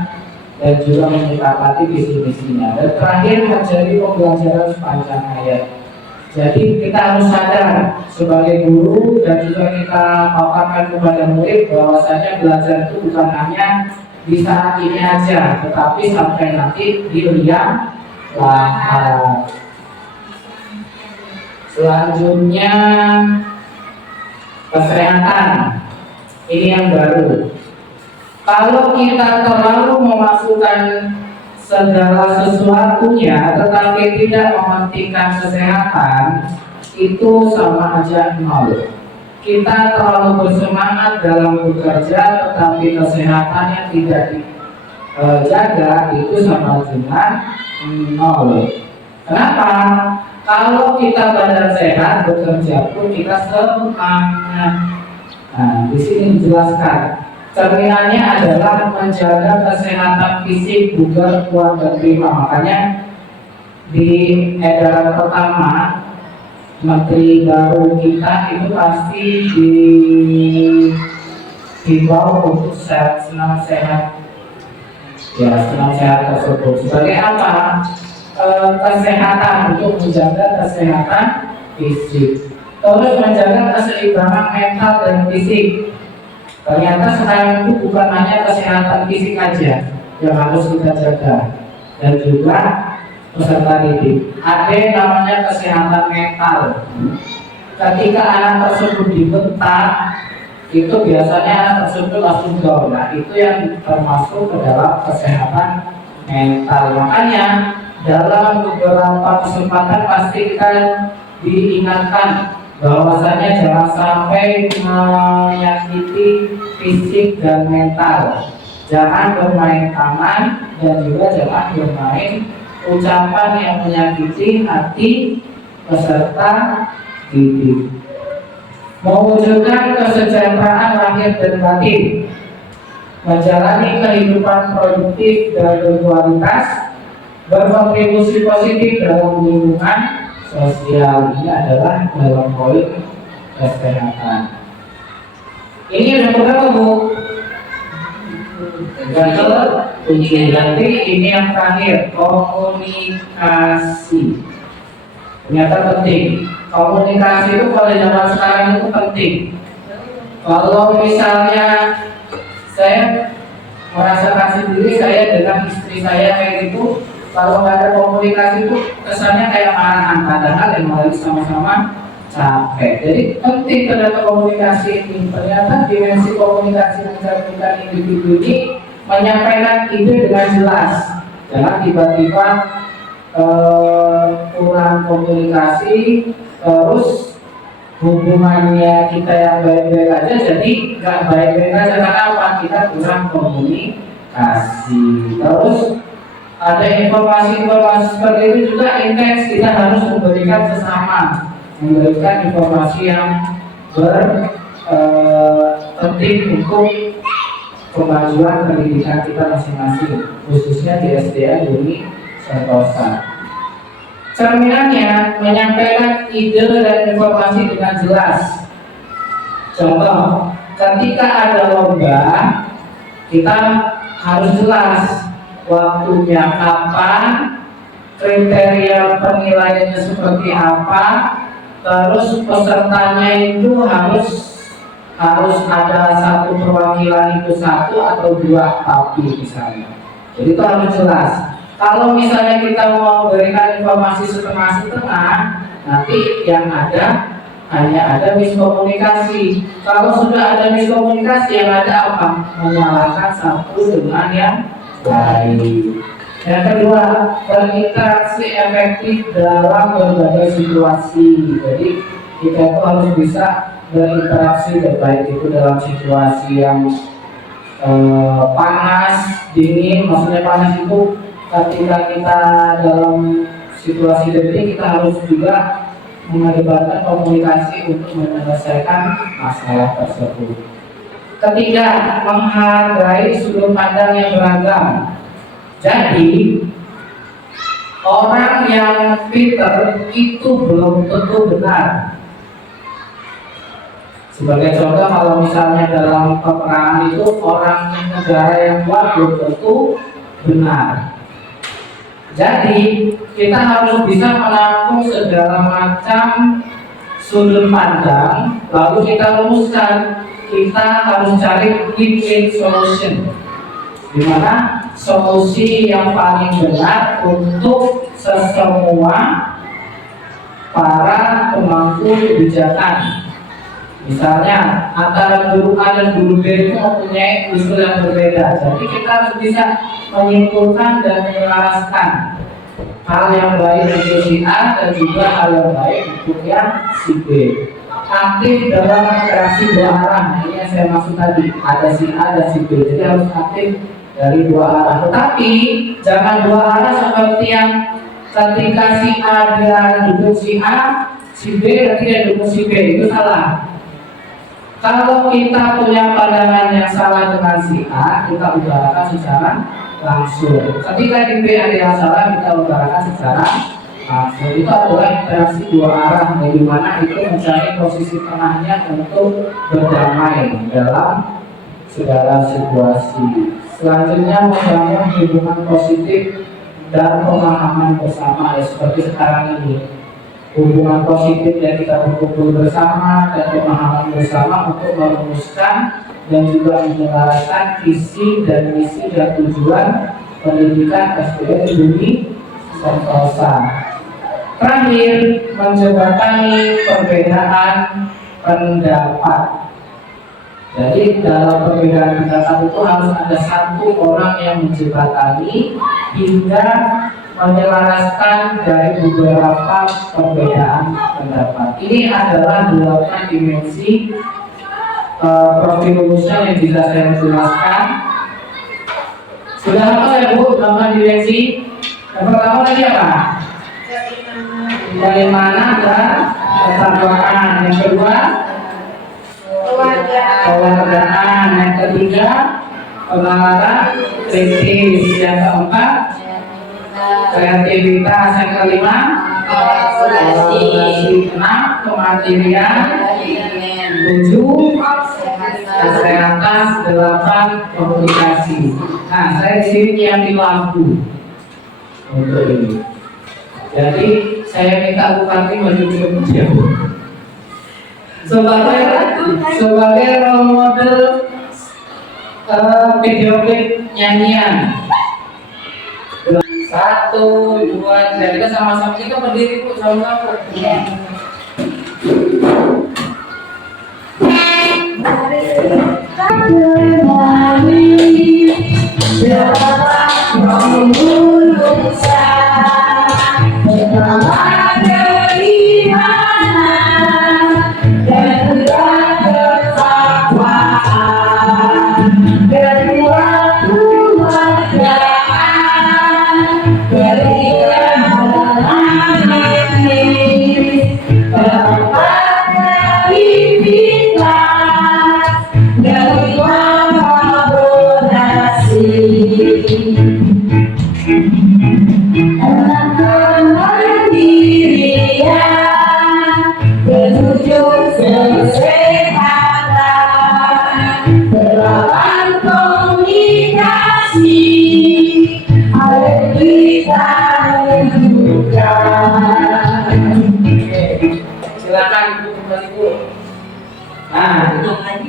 dan juga menyepakati visi-misinya. Dan terakhir menjadi pembelajaran sepanjang hayat. Jadi kita harus sadar sebagai guru dan juga kita paparkan kepada murid bahwasanya belajar itu bukan hanya di saat ini aja, tetapi sampai nanti di liang lahat. Selanjutnya kesehatan, ini yang baru. Kalau kita terlalu memasukkan segala sesuatunya tetapi tidak mementingkan kesehatan, itu sama aja nol. kita terlalu bersemangat dalam bekerja tetapi kesehatannya tidak dijaga, itu sama dengan nol. Kenapa? Kalau kita badan sehat, bekerja pun kita semangat. Nah, di sini dijelaskan cerminannya adalah menjaga kesehatan fisik, bugar, kuat, dan prima. Makanya di edaran pertama Menteri baru kita itu pasti dibawa untuk senam sehat, ya senam sehat tersebut sebagai apa? Kesehatan, untuk menjaga kesehatan fisik, terus menjaga keseimbangan mental dan fisik. Ternyata sekarang itu bukan hanya kesehatan fisik aja yang harus kita jaga, dan juga peserta didik. Ada yang namanya kesehatan mental. Ketika anak tersebut dibentak, itu biasanya anak tersebut langsung down. Nah, itu yang termasuk ke dalam kesehatan mental. Makanya dalam beberapa kesempatan pasti kita diingatkan bahwasanya jangan sampai menyakiti fisik dan mental. Jangan bermain tangan dan juga jangan bermain ucapan yang menyakiti hati peserta didik. Mewujudkan kesejahteraan lahir dan batin, menjalani kehidupan produktif dan berkualitas, berkontribusi positif dalam lingkungan sosial. Ini adalah dalam poin kesehatan. Ini udah berapa, Bu? Tujuh. Nanti ini yang terakhir, komunikasi. Ternyata penting. Komunikasi itu kalau zaman sekarang itu penting. Kalau misalnya saya merasakan sendiri, saya dengan istri saya kayak gitu, kalau nggak ada komunikasi itu kesannya kayak marahan, padahal yang lagi sama-sama capek. Jadi penting ternyata komunikasi ini. Ternyata dimensi komunikasi yang mencerminkan individu ini menyampaikan ide dengan jelas. Jangan tiba-tiba kurang komunikasi, terus hubungannya kita yang baik-baik aja jadi nggak baik-baik aja. Karena apa? Kita kurang komunikasi. Terus ada informasi-informasi seperti itu juga intens, kita harus memberikan sesama, memberikan informasi yang penting untuk kemajuan pendidikan kita masing-masing, khususnya di SDN Bumi Sentosa. Cerminannya menyampaikan ide dan informasi dengan jelas. Contoh, ketika ada lomba, kita harus jelas waktunya kapan, kriteria penilaiannya seperti apa, terus pesertanya itu harus ada satu perwakilan, itu satu atau dua papi misalnya. Jadi itu harus jelas. Kalau misalnya kita mau berikan informasi setengah-setengah, nanti yang ada hanya ada miskomunikasi. Kalau sudah ada miskomunikasi, yang ada apa? Menyalahkan satu dengan yang lain. Yang kedua, berinteraksi efektif dalam berbagai situasi. Jadi kita itu harus bisa berinteraksi, baik itu dalam situasi yang panas, dingin. Maksudnya panas itu ketika kita dalam situasi genting, kita harus juga mengedepankan komunikasi untuk menyelesaikan masalah tersebut. Ketiga, menghargai sudut pandang yang beragam. Jadi orang yang pintar itu belum tentu benar. Sebagai contoh, kalau misalnya dalam peperangan itu orang negara yang kuat belum tentu benar. Jadi kita harus bisa menampung segala macam sudut pandang, lalu kita rumuskan. Kita harus cari win-win solution, di mana solusi yang paling benar untuk semua para pemangku kebijakan. Misalnya antara guru A dan guru B itu mempunyai usul yang berbeda. Jadi kita harus bisa menyimpulkan dan menyelaraskan hal yang baik untuk si A dan juga hal yang baik untuk yang si B. aktif dalam interaksi dua arah. Nah, ini yang saya maksud tadi, ada si A dan si B, jadi harus aktif dari dua arah. Tetapi jangan dua arah seperti yang ketika si A dia duduk si A, si B nanti dia duduk si B, itu salah. Kalau kita punya pandangan yang salah dengan si A, kita utarakan secara langsung. Ketika di B ada yang salah, kita utarakan secara langsung. Itu adalah interaksi dua arah, di mana itu mencari posisi tengahnya untuk berdamai dalam segala situasi. Selanjutnya membangun hubungan positif dan pemahaman bersama, seperti sekarang ini. Hubungan positif yang kita berkumpul bersama dan pemahaman bersama untuk merumuskan dan juga menyelaraskan visi dan misi dan tujuan pendidikan SDN di Bumi Sentosa. Terakhir, menjembatani perbedaan pendapat. Jadi dalam perbedaan pendapat itu harus ada satu orang yang menjembatani hingga menyelaraskan dari beberapa perbedaan pendapat. Ini adalah 8 dimensi profil lulusan yang bisa saya jelaskan. Sudah apa ya Bu? 8 dimensi. Yang pertama tadi apa? Bagaimana dan keterbukaan. Yang kedua, kewargaan. Yang ketiga, penalaran kritis. Yang keempat, kreativitas. Yang kelima, kolaborasi. 6, kemandirian. 7, kesehatan. 8, komunikasi. Nah, saya di sini nyiapin lampu untuk ini. Jadi saya minta Bupati maju ke sebagai role model video klip nyanyian. 1, 2, 3, kita sama-sama, kita berdiri Bu, sama-sama.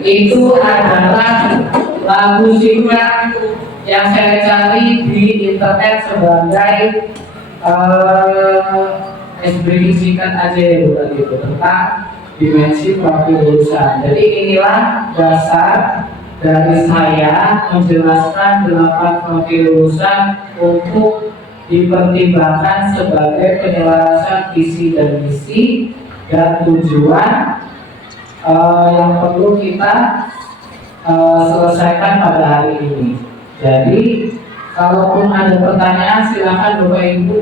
Itu adalah lagu singkat yang saya cari di internet sebagai exbriefing singkat aja ya bukan gitu, tentang dimensi profil lulusan. Jadi inilah dasar dari saya menjelaskan 8 profil lulusan untuk dipertimbangkan sebagai penyelarasan visi dan misi dan tujuan yang perlu kita selesaikan pada hari ini. Jadi kalaupun ada pertanyaan silakan Bapak Ibu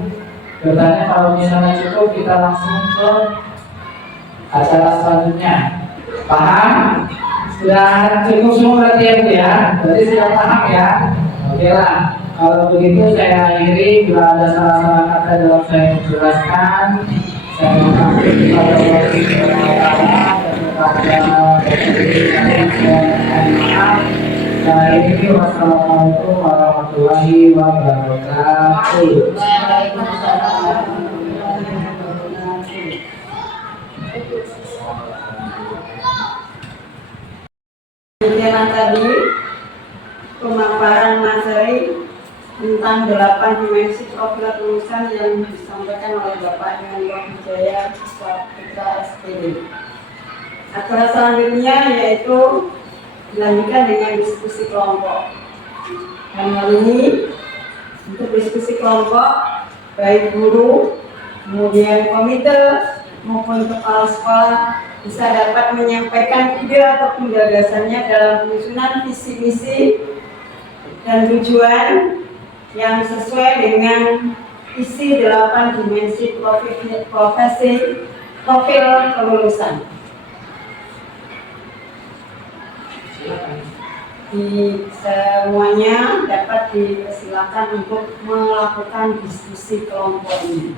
bertanya. Kalau misalnya cukup kita langsung ke acara selanjutnya. Paham? Sudah cukup semua berarti ya Bu ya? Berarti sudah paham ya? Oke lah. Kalau begitu saya akhiri. Bila ada salah-salah kata dalam saya menjelaskan, saya minta kepada Allah Wassalamualaikum warahmatullahi wabarakatuh. Kegiatan tadi pemaparan materi tentang 8 dimensi profil lulusan yang disampaikan oleh Bapak Nyonya Wijaya Putra SPD. Acara selanjutnya yaitu dilanjutkan dengan diskusi kelompok. Dan hal ini untuk diskusi kelompok baik guru, kemudian komite maupun kepala sekolah bisa dapat menyampaikan ide ataupun gagasannya dalam penyusunan visi misi dan tujuan yang sesuai dengan isi 8 dimensi profil kelulusan. Semuanya dapat dipersilakan untuk melakukan diskusi kelompok ini.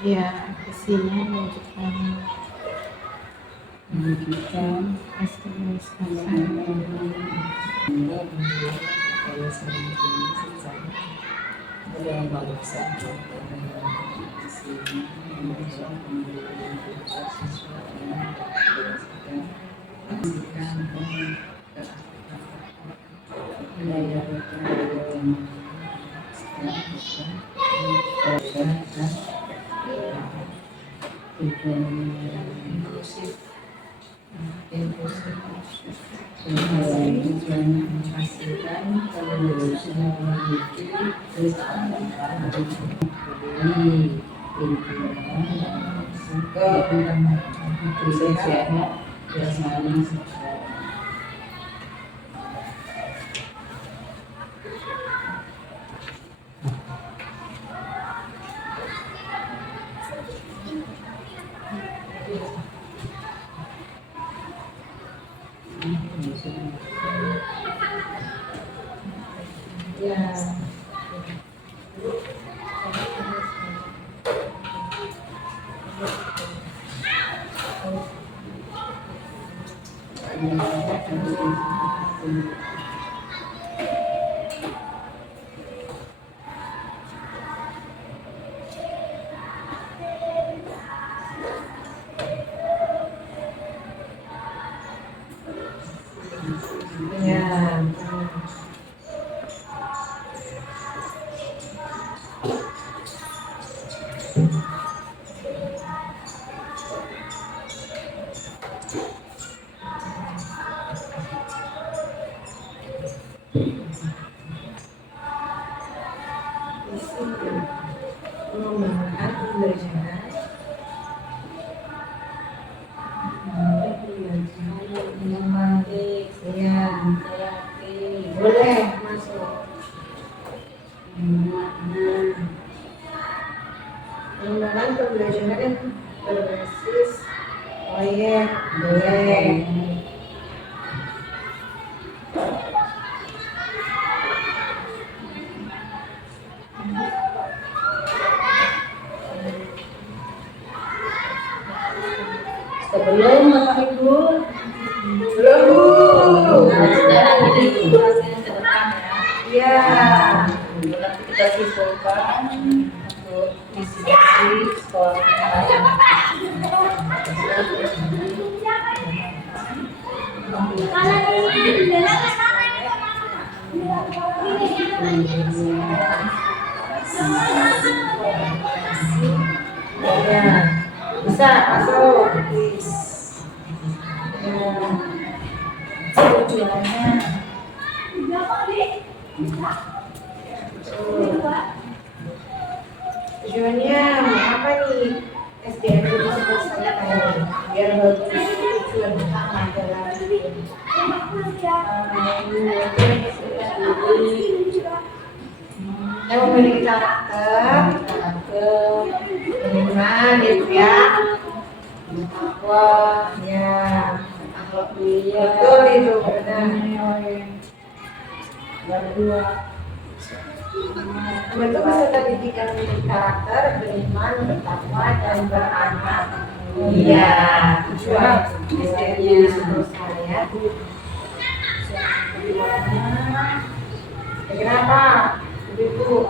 Ya, isinya menunjukkan Boleh masuk. Pengembangan pembelajaran berbasis proyek boleh. Sebelum Bapak Ibu, sejarah ini hasilnya ke depan ya. Nanti kita simpulkan untuk visi-misi sekolah kita. Bisa masuk. Tujuannya Tujuannya apa nih? SDM itu selesai biar bagus. Tujuan utama adalah yang memiliki karakter, beriman, ya, wah, ya, akhlak mulia, betul itu benar. Berdua. Bentuk peserta didikan memiliki karakter, beriman, bertakwa, dan beranak. Iya, tujuan SDM-nya selesai ya. Kenapa? Ibu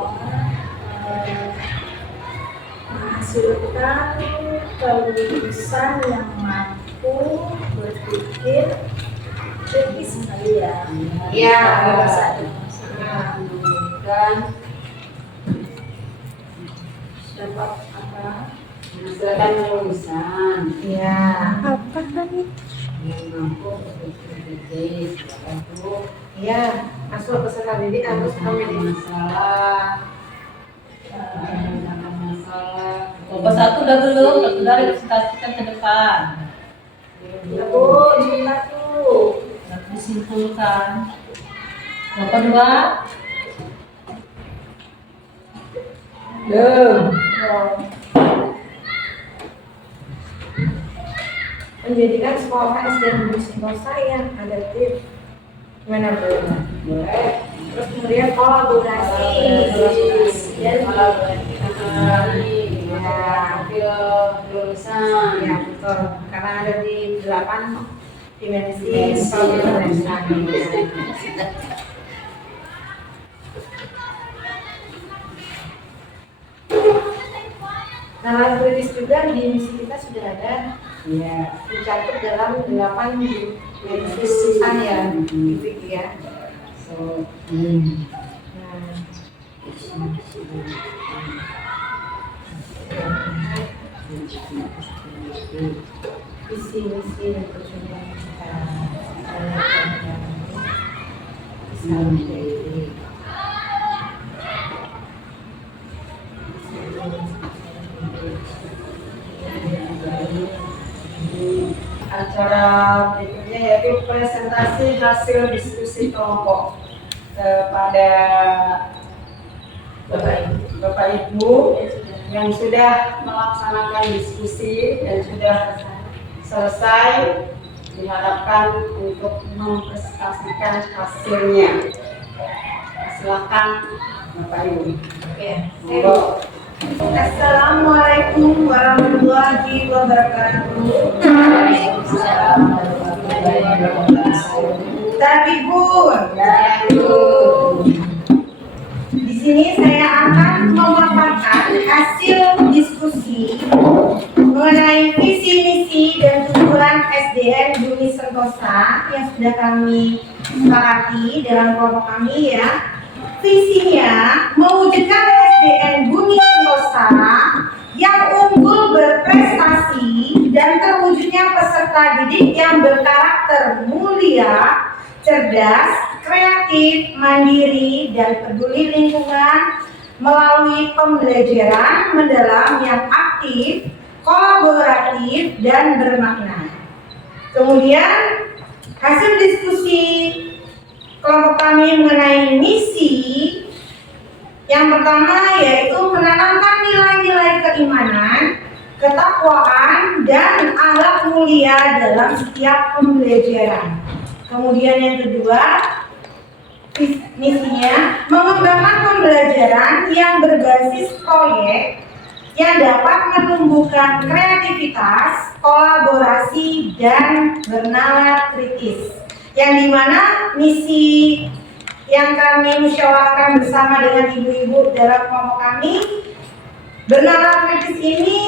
menghasilkan kelulusan yang mampu berpikir kritis sekali ya. Iya. Dan dapat apa? Menghasilkan lulusan Iya. yang mampu berpikir kritis, Iya. Masuk peserta didik harus memiliki masalah, masalah. Kelompok 1 udah belum? Sudah dipresentasikan ke depan. Ya Bu, cinta tuh. Nanti disimpulkan. Kelompok 2. Pendidikan sekolah SD Negeri Sentosa yang adaptif. Gimana Bu? Terus kemudian kolaborasi dan lulusan. ya betul, karena ada di 8 dimensi kolaborasi. Nah, kritis juga di misi kita sudah ada dicakup dalam 8 dimensi lulusan ya, gitu ya. Visi-misi dan perjuangan kita bisa menjadi acara berikutnya yaitu presentasi hasil diskusi kelompok kepada Bapak Ibu yang sudah melaksanakan diskusi dan sudah selesai, diharapkan untuk mempresentasikan hasilnya. Silakan Bapak Ibu. Monggo. Assalamualaikum warahmatullahi wabarakatuh. Tabibun. Di sini saya akan memaparkan hasil diskusi mengenai visi misi dan tujuan SDN Bumi Sentosa yang sudah kami sepakati dalam kelompok kami ya. Visinya mewujudkan SDN Bumi Sentosa yang unggul berprestasi dan terwujudnya peserta didik yang berkarakter mulia, cerdas, kreatif, mandiri, dan peduli lingkungan melalui pembelajaran mendalam yang aktif, kolaboratif, dan bermakna. Kemudian hasil diskusi kelompok kami mengenai misi yang pertama yaitu menanamkan nilai-nilai keimanan, ketakwaan, dan akhlak mulia dalam setiap pembelajaran. Kemudian yang kedua, misinya mengembangkan pembelajaran yang berbasis proyek yang dapat menumbuhkan kreativitas, kolaborasi, dan bernalar kritis. Yang dimana misi yang kami musyawarahkan bersama dengan ibu-ibu dalam kelompok kami, bernalar kritis ini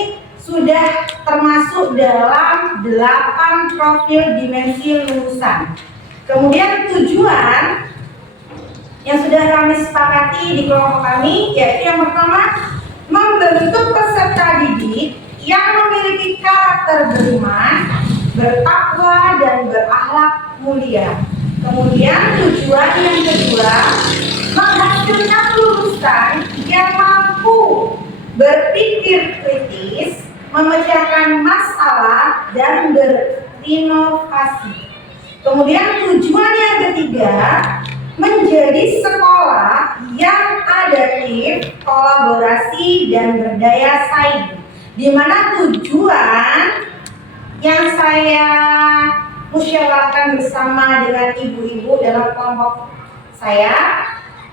sudah termasuk dalam 8 profil dimensi lulusan. Kemudian tujuan yang sudah kami sepakati di kelompok kami yaitu yang pertama, membentuk peserta didik yang memiliki karakter beriman, bertakwa, dan berakhlak mulia. Kemudian tujuan yang kedua, menghasilkan lulusan yang mampu berpikir kritis, memecahkan masalah, dan berinovasi. Kemudian tujuan yang ketiga, menjadi sekolah yang adaptif, kolaborasi, dan berdaya saing. Di mana tujuan yang saya musyawarahkan bersama dengan ibu-ibu dalam kelompok saya,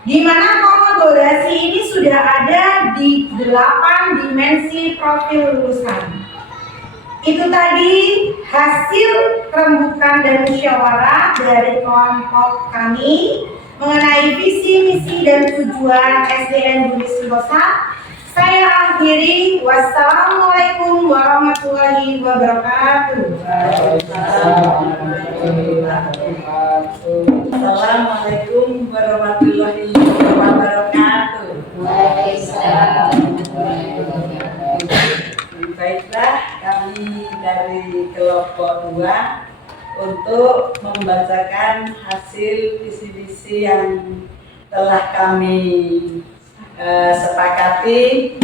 di mana kolaborasi ini sudah ada di 8 dimensi profil lulusan. Itu tadi hasil rembukan dan musyawarah dari kelompok kami mengenai visi, misi, dan tujuan SDN Budi Sentosa. Saya akhiri. Wassalamualaikum warahmatullahi wabarakatuh. Assalamualaikum warahmatullahi wabarakatuh. Baiklah, kami dari kelompok 2 untuk membacakan hasil visi-visi yang telah kami sepakati,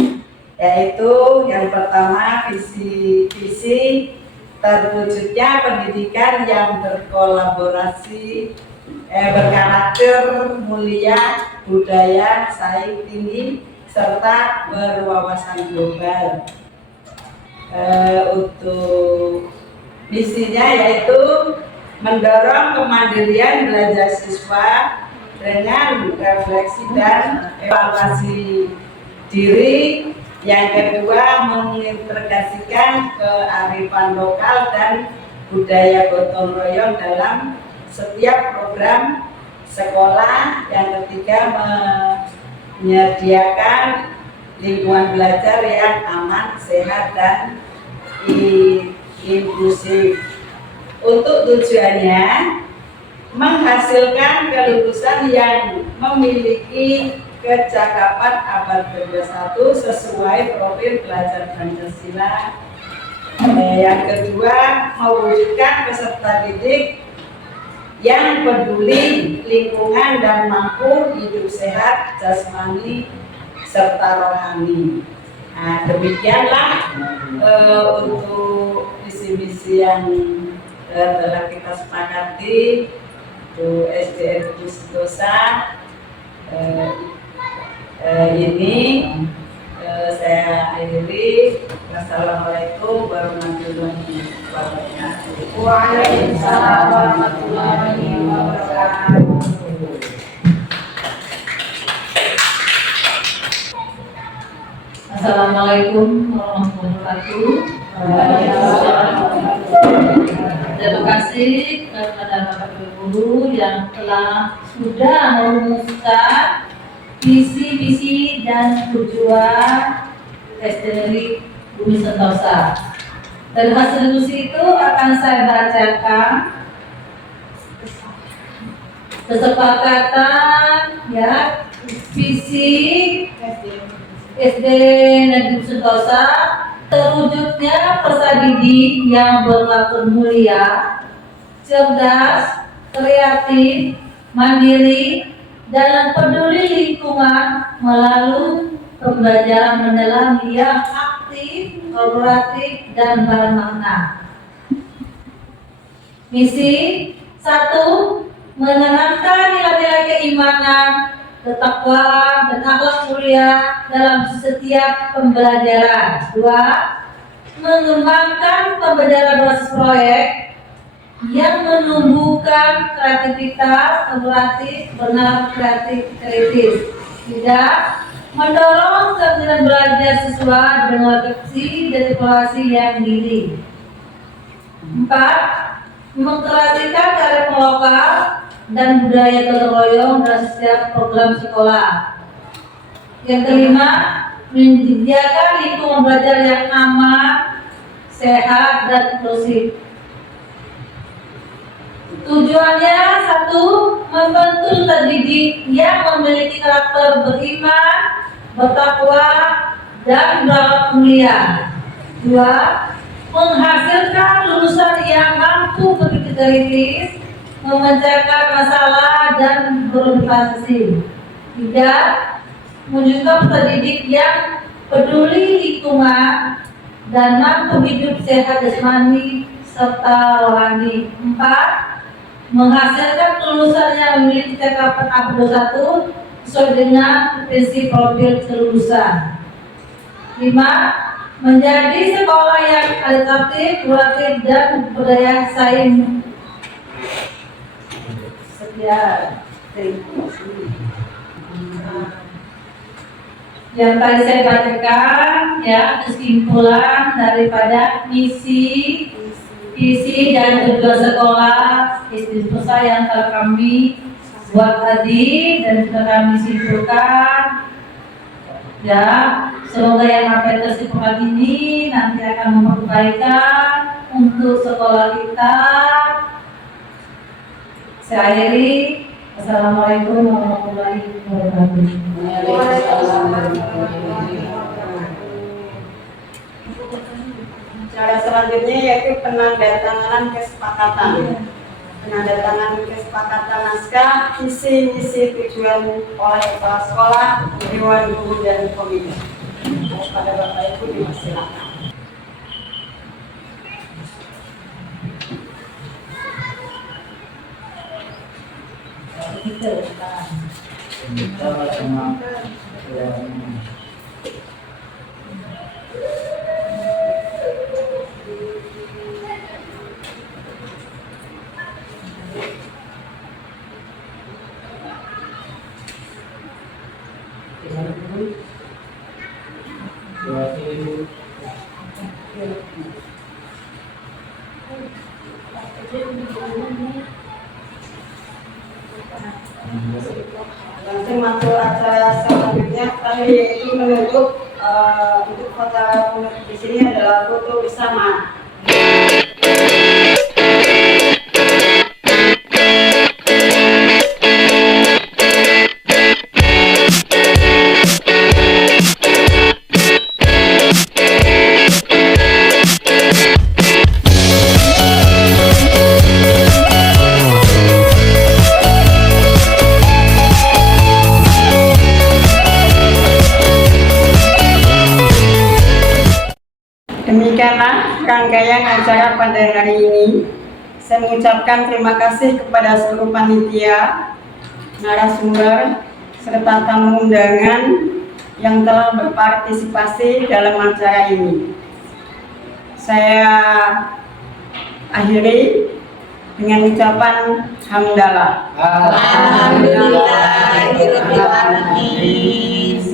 yaitu yang pertama visi terwujudnya pendidikan yang berkolaborasi, berkarakter mulia, budaya saing tinggi, serta berwawasan global. Untuk misinya yaitu mendorong kemandirian belajar siswa dengan refleksi dan evaluasi diri. Yang kedua, mengintegrasikan kearifan lokal dan budaya gotong royong dalam setiap program sekolah. Yang ketiga, menyediakan lingkungan belajar yang aman, sehat, dan inklusif. Untuk tujuannya, menghasilkan kelulusan yang memiliki kecakapan abad ke-21 sesuai profil pelajar Pancasila. Yang kedua, mewujudkan peserta didik yang peduli lingkungan dan mampu hidup sehat jasmani serta rohani. Nah, demikianlah untuk visi-misi yang telah kita sepakati untuk SDN Budi Sentosa. Ini saya akhiri. Wassalamualaikum warahmatullahi wabarakatuh. Waalaikumsalam warahmatullahi wabarakatuh. Assalamualaikum warahmatullahi wabarakatuh. Terima kasih kepada Bapak Ibu Guru yang telah sudah merumuskan visi-misi dan tujuan SDN Budi Sentosa. Dari hasil diskusi itu akan saya bacakan kesepakatan ya visi SD Negeri Sentosa terwujudnya peserta didik yang berlaku mulia, cerdas, kreatif, mandiri, dan peduli lingkungan melalui pembelajaran mendalam yang aktif, kolaboratif, dan bermakna. Misi 1. Menanamkan nilai-nilai keimanan, ketakwaan, dan akhlak mulia dalam setiap pembelajaran. 2. Mengembangkan pembelajaran berbasis proyek yang menumbuhkan kreativitas, kolaboratif, benar kreatif, kritis. 3. Mendorong kegiatan belajar siswa dengan refleksi dan evaluasi yang diri. 4. Mengkreasikan karya lokal dan budaya gotong royong dalam setiap program sekolah. Yang kelima, menyediakan lingkungan belajar yang aman, sehat, dan inklusif. Tujuannya 1. Membentuk terdidik yang memiliki karakter beriman, bertakwa, dan berakhlak mulia. 2. Menghasilkan lulusan yang mampu berpikir kritis, memecahkan masalah, dan berinovasi. 3. Mewujudkan pendidik yang peduli lingkungan dan mampu hidup sehat jasmani serta rohani. 4. Menghasilkan kelulusan yang memiliki cakapan A21 sesuai dengan prinsip profil kelulusan. 5. Menjadi sekolah yang kualitatif, kolaboratif, dan budaya saing. Sekian. Terima kasih. Yang tadi saya bacakan ya kesimpulan daripada misi, visi dan tujuan sekolah SD Sentosa yang telah kami buat tadi dan juga kami simpulkan ya, semoga yang apa kesimpulan ini nanti akan memperbaikan untuk sekolah kita. Saya akhiri. Assalamualaikum warahmatullahi wabarakatuh. Cara selanjutnya yaitu penandatanganan kesepakatan. Penandatanganan kesepakatan naskah visi misi tujuan oleh kepala sekolah, dewan guru dan komite. Pada Bapak Ibu dipersilakan. Kita sama Langsung masuk acara selanjutnya kali yaitu menutup untuk foto penutup di sini adalah foto bersama. Demikianlah rangkaian acara pada hari ini. Saya mengucapkan terima kasih kepada seluruh panitia, narasumber, serta tamu undangan yang telah berpartisipasi dalam acara ini. Saya akhiri dengan ucapan hamdalah.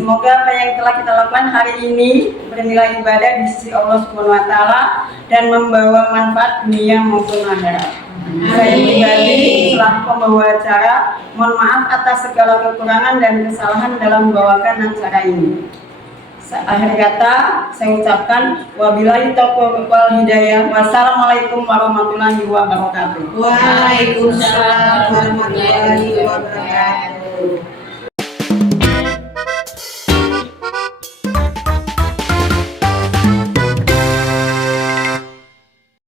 Semoga apa yang telah kita lakukan hari ini bernilai ibadah di sisi Allah Subhanahu wa taala dan membawa manfaat dunia maupun akhirat. Saya pribadi selaku pembawa acara, mohon maaf atas segala kekurangan dan kesalahan dalam membawakan acara ini. Akhir kata, saya ucapkan wabillahi taufiq wal hidayah. Wassalamualaikum warahmatullahi wabarakatuh. Waalaikumsalam warahmatullahi wabarakatuh.